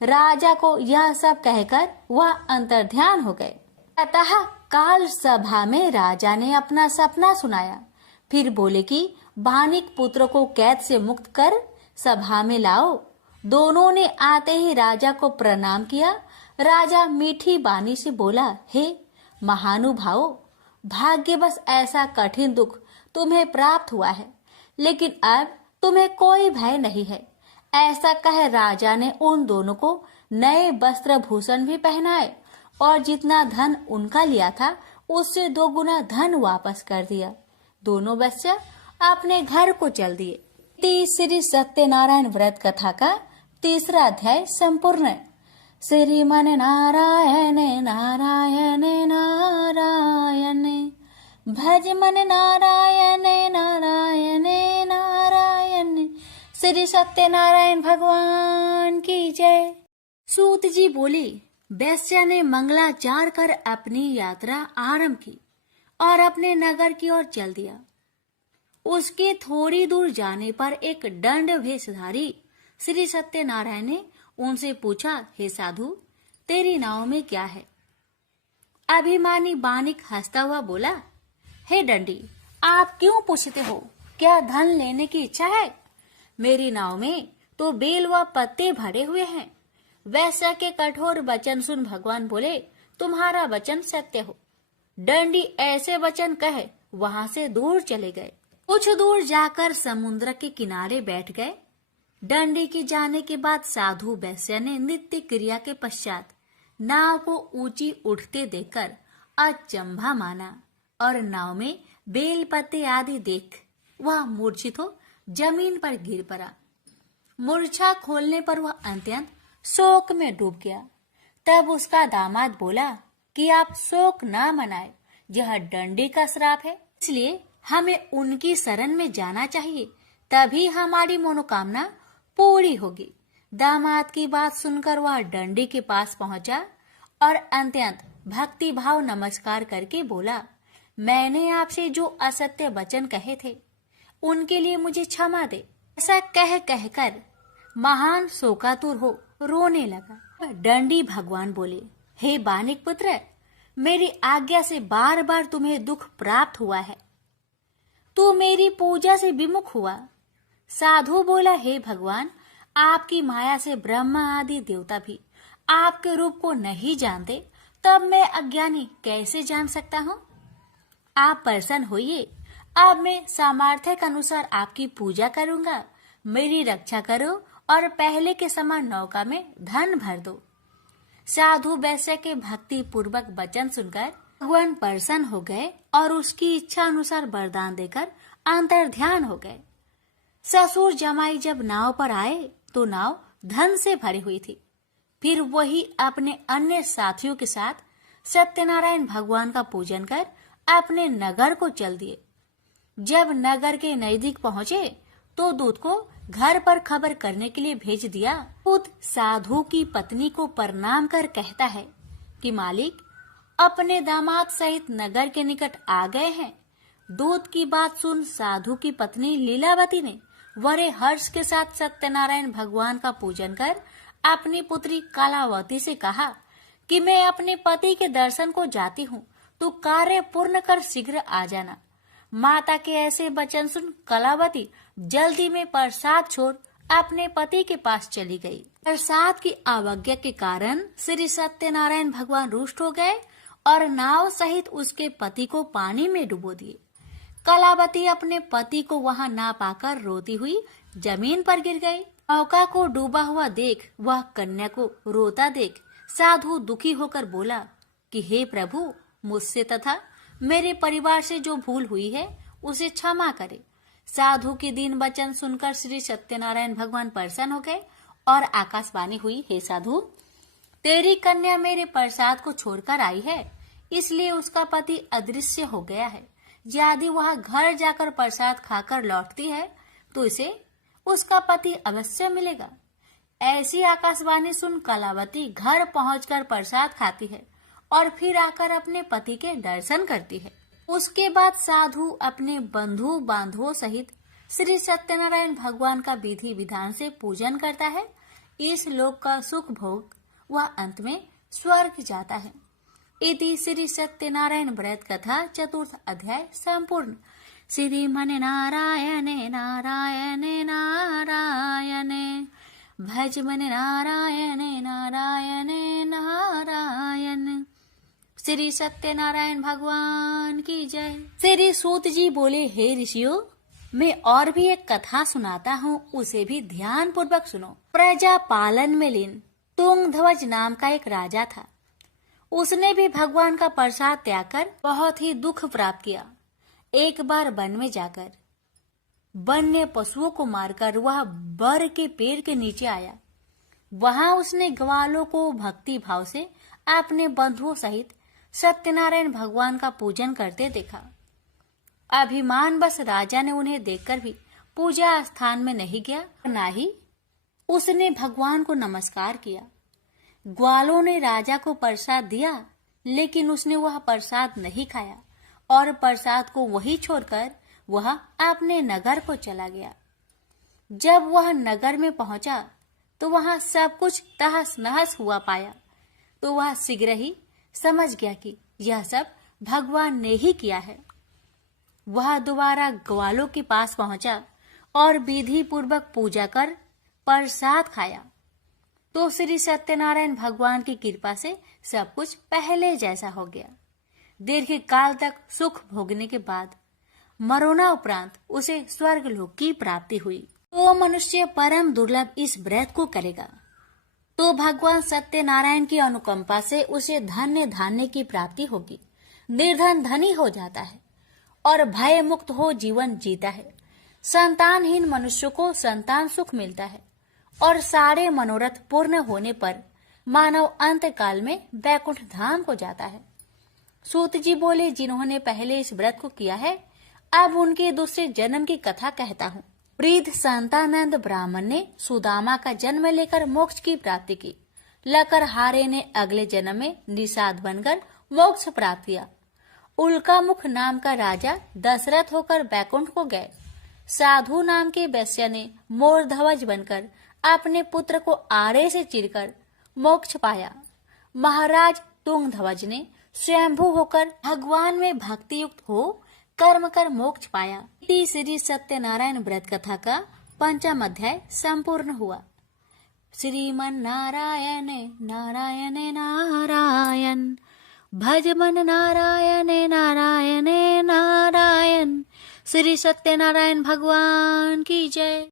राजा को यह सब कहकर वह अंतर्ध्यान हो गए। अतः काल सभा में राजा ने अपना सपना सुनाया। फिर बोले कि बानिक पुत्र को कैद से मुक्त कर सभा में लाओ। दोनों ने आते ही राजा को प्रणाम किया। राजा मीठी बानी से बोला, हे महानुभावों, भाग्यवश ऐसा कठिन दुख तुम्हें प्राप्त हुआ है, लेकिन अब तुम्हें कोई भय नहीं है। ऐसा कह राजा ने उन दोनों को नए वस्त्र भूषण भी पहनाए और जितना धन उनका लिया था उससे 2 गुना धन वापस कर दिया। दोनों वेश्या अपने घर को चल दिए। श्री सत्यनारायण व्रत कथा का 3रा अध्याय संपूर्ण। श्रीमन नारायण नारायण नारायण, भज मन नारायण नारायण नारायण। श्री सत्यनारायण भगवान की जय। सूत जी बोले, वेश्या ने मंगलाचार कर अपनी यात्रा आरंभ की और अपने नगर की ओर चल दिया। उसके थोड़ी दूर जाने पर एक दंड वेशधारी श्री सत्यनारायण ने उनसे पूछा, हे साधु, तेरी नाव में क्या है? अभिमानी बानिक हंसता हुआ बोला, हे दंडी, आप क्यों पूछते हो? क्या धन लेने की इच्छा है? मेरी नाव में तो बेल व पत्ते भरे हुए हैं। वैश्या के कठोर वचन सुन भगवान बोले, तुम्हारा वचन सत्य हो। दंडी ऐसे वचन कह वहां से दूर चले गए। कुछ दूर जाकर समुद्र के किनारे बैठ गए। दंडी के जाने के बाद साधु वैश्या ने नित्य क्रिया के पश्चात नाव को ऊंची उठते देखकर अचंभा माना और नाव में बेल पत्ते आदि देख वह मूर्छित हो जमीन पर गिर पड़ा। मूर्छा खोलने पर वह अत्यंत शोक में डूब गया। तब उसका दामाद बोला कि आप शोक न मनाए, यह दंडी का श्राप है, इसलिए हमें उनकी शरण में जाना चाहिए, तभी हमारी मनोकामना पूरी होगी। दामाद की बात सुनकर वह दंडी के पास पहुंचा और अत्यंत भक्ति भाव नमस्कार करके बोला, मैंने आपसे जो असत्य वचन कहे थे उनके लिए मुझे क्षमा दे। ऐसा कहकर महान शोकातुर हो रोने लगा। दंडी भगवान बोले, हे बानिक पुत्र, मेरी आज्ञा से बार बार तुम्हें दुख प्राप्त हुआ है। तू मेरी पूजा से विमुख हुआ। साधु बोला, हे भगवान, आपकी माया से ब्रह्मा आदि देवता भी आपके रूप को नहीं जानते, तब मैं अज्ञानी कैसे जान सकता हूँ? आप प्रसन्न होइए, अब मैं सामर्थ्य के अनुसार आपकी पूजा करूंगा। मेरी रक्षा करो और पहले के समान नौका में धन भर दो। साधु वैश्य के भक्ति पूर्वक वचन सुनकर भगवान प्रसन्न हो गए और उसकी इच्छा अनुसार वरदान देकर अंतर्ध्यान हो गए। ससुर जमाई जब नाव पर आए तो नाव धन से भरी हुई थी। फिर वही अपने अन्य साथियों के साथ सत्यनारायण भगवान का पूजन कर अपने नगर को चल दिए। जब नगर के नजदीक पहुंचे तो दूत को घर पर खबर करने के लिए भेज दिया। दूत साधु की पत्नी को प्रणाम कर कहता है कि मालिक अपने दामाद सहित नगर के निकट आ गए हैं। दूत की बात सुन साधु की पत्नी लीलावती ने बड़े हर्ष के साथ सत्यनारायण भगवान का पूजन कर अपनी पुत्री कलावती से कहा कि मैं अपने पति के दर्शन को जाती हूँ, तू कार्य पूर्ण कर शीघ्र आ जाना। माता के ऐसे वचन सुन कलावती जल्दी में प्रसाद छोड़ अपने पति के पास चली गई। प्रसाद की अवज्ञा के कारण श्री सत्यनारायण भगवान रुष्ट हो गए और नाव सहित उसके पति को पानी में डुबो दिए। कलावती अपने पति को वहां ना पाकर रोती हुई जमीन पर गिर गई। नौका को डूबा हुआ देख वह कन्या को रोता देख साधु दुखी होकर बोला कि हे प्रभु, मुझसे तथा मेरे परिवार से जो भूल हुई है उसे क्षमा करे। साधु के दीन वचन सुनकर श्री सत्यनारायण भगवान प्रसन्न हो गए और आकाशवाणी हुई, हे साधु, तेरी कन्या मेरे प्रसाद को छोड़कर आई है, इसलिए उसका पति अदृश्य हो गया है। यदि वह घर जाकर प्रसाद खाकर लौटती है तो इसे उसका पति अवश्य मिलेगा। ऐसी आकाशवाणी सुन कलावती घर पहुंचकर प्रसाद खाती है और फिर आकर अपने पति के दर्शन करती है। उसके बाद साधु अपने बंधु बांधवों सहित श्री सत्यनारायण भगवान का विधि विधान से पूजन करता है। इस लोक का सुख भोग वह अंत में स्वर्ग जाता है। इति श्री सत्यनारायण व्रत कथा चतुर्थ अध्याय संपूर्ण। श्रीमन नारायणे नारायणे नारायणे भज मन नारायणे नारायणे नारायण। श्री सत्यनारायण भगवान की जय। श्री सूत जी बोले, हे ऋषियों, मैं और भी एक कथा सुनाता हूँ, उसे भी ध्यान पूर्वक सुनो। प्रजा पालन में लीन तुंगध्वज नाम का एक राजा था। उसने भी भगवान का प्रसाद त्याग कर बहुत ही दुख प्राप्त किया। एक बार वन में जाकर वन्य पशुओं को मारकर वह बर के पेड़ के नीचे आया। वहां उसने ग्वालों को भक्ति भाव से अपने बंधुओं सहित सत्यनारायण भगवान का पूजन करते देखा। अभिमान बस राजा ने उन्हें देखकर भी पूजा स्थान में नहीं गया, ना ही उसने भगवान को नमस्कार किया। ग्वालों ने राजा को प्रसाद दिया, लेकिन उसने वह प्रसाद नहीं खाया और प्रसाद को वही छोड़कर वह अपने नगर को चला गया। जब वह नगर में पहुंचा तो वहां सब कुछ तहस नहस हुआ पाया, तो वह शीघ्र ही समझ गया कि यह सब भगवान ने ही किया है। वह दोबारा ग्वालों के पास पहुंचा और विधि पूर्वक पूजा कर प्रसाद खाया, तो श्री सत्यनारायण भगवान की कृपा से सब कुछ पहले जैसा हो गया। दीर्घ काल तक सुख भोगने के बाद मरोना उपरांत उसे स्वर्ग लोक की प्राप्ति हुई। तो मनुष्य परम दुर्लभ इस व्रत को करेगा तो भगवान सत्यनारायण की अनुकंपा से उसे धन्य धान्य की प्राप्ति होगी। निर्धन धनी हो जाता है और भय मुक्त हो जीवन जीता है। संतानहीन मनुष्य को संतान सुख मिलता है और सारे मनोरथ पूर्ण होने पर मानव अंत काल में वैकुंठ धाम को जाता है। सूत जी बोले, जिन्होंने पहले इस व्रत को किया है, अब उनके दूसरे जन्म की कथा कहता हूँ। वृद्ध संतानंद ब्राह्मण ने सुदामा का जन्म लेकर मोक्ष की प्राप्ति की। लकरहारे ने अगले जन्म में निषाद बनकर मोक्ष प्राप्त किया। उल्कामुख नाम का राजा दशरथ होकर बैकुंठ को गए। साधु नाम के वैश्य ने मोरध्वज बनकर अपने पुत्र को आरे से चीरकर मोक्ष पाया। महाराज तुंगध्वज ने स्वयंभू होकर भगवान में भक्ति युक्त हो कर्म कर मोक्ष पाया। श्री सत्यनारायण व्रत कथा का 5वां अध्याय संपूर्ण हुआ। श्रीमन नारायण नारायण नारायण भज मन नारायण नारायण नारायण। श्री सत्यनारायण भगवान की जय।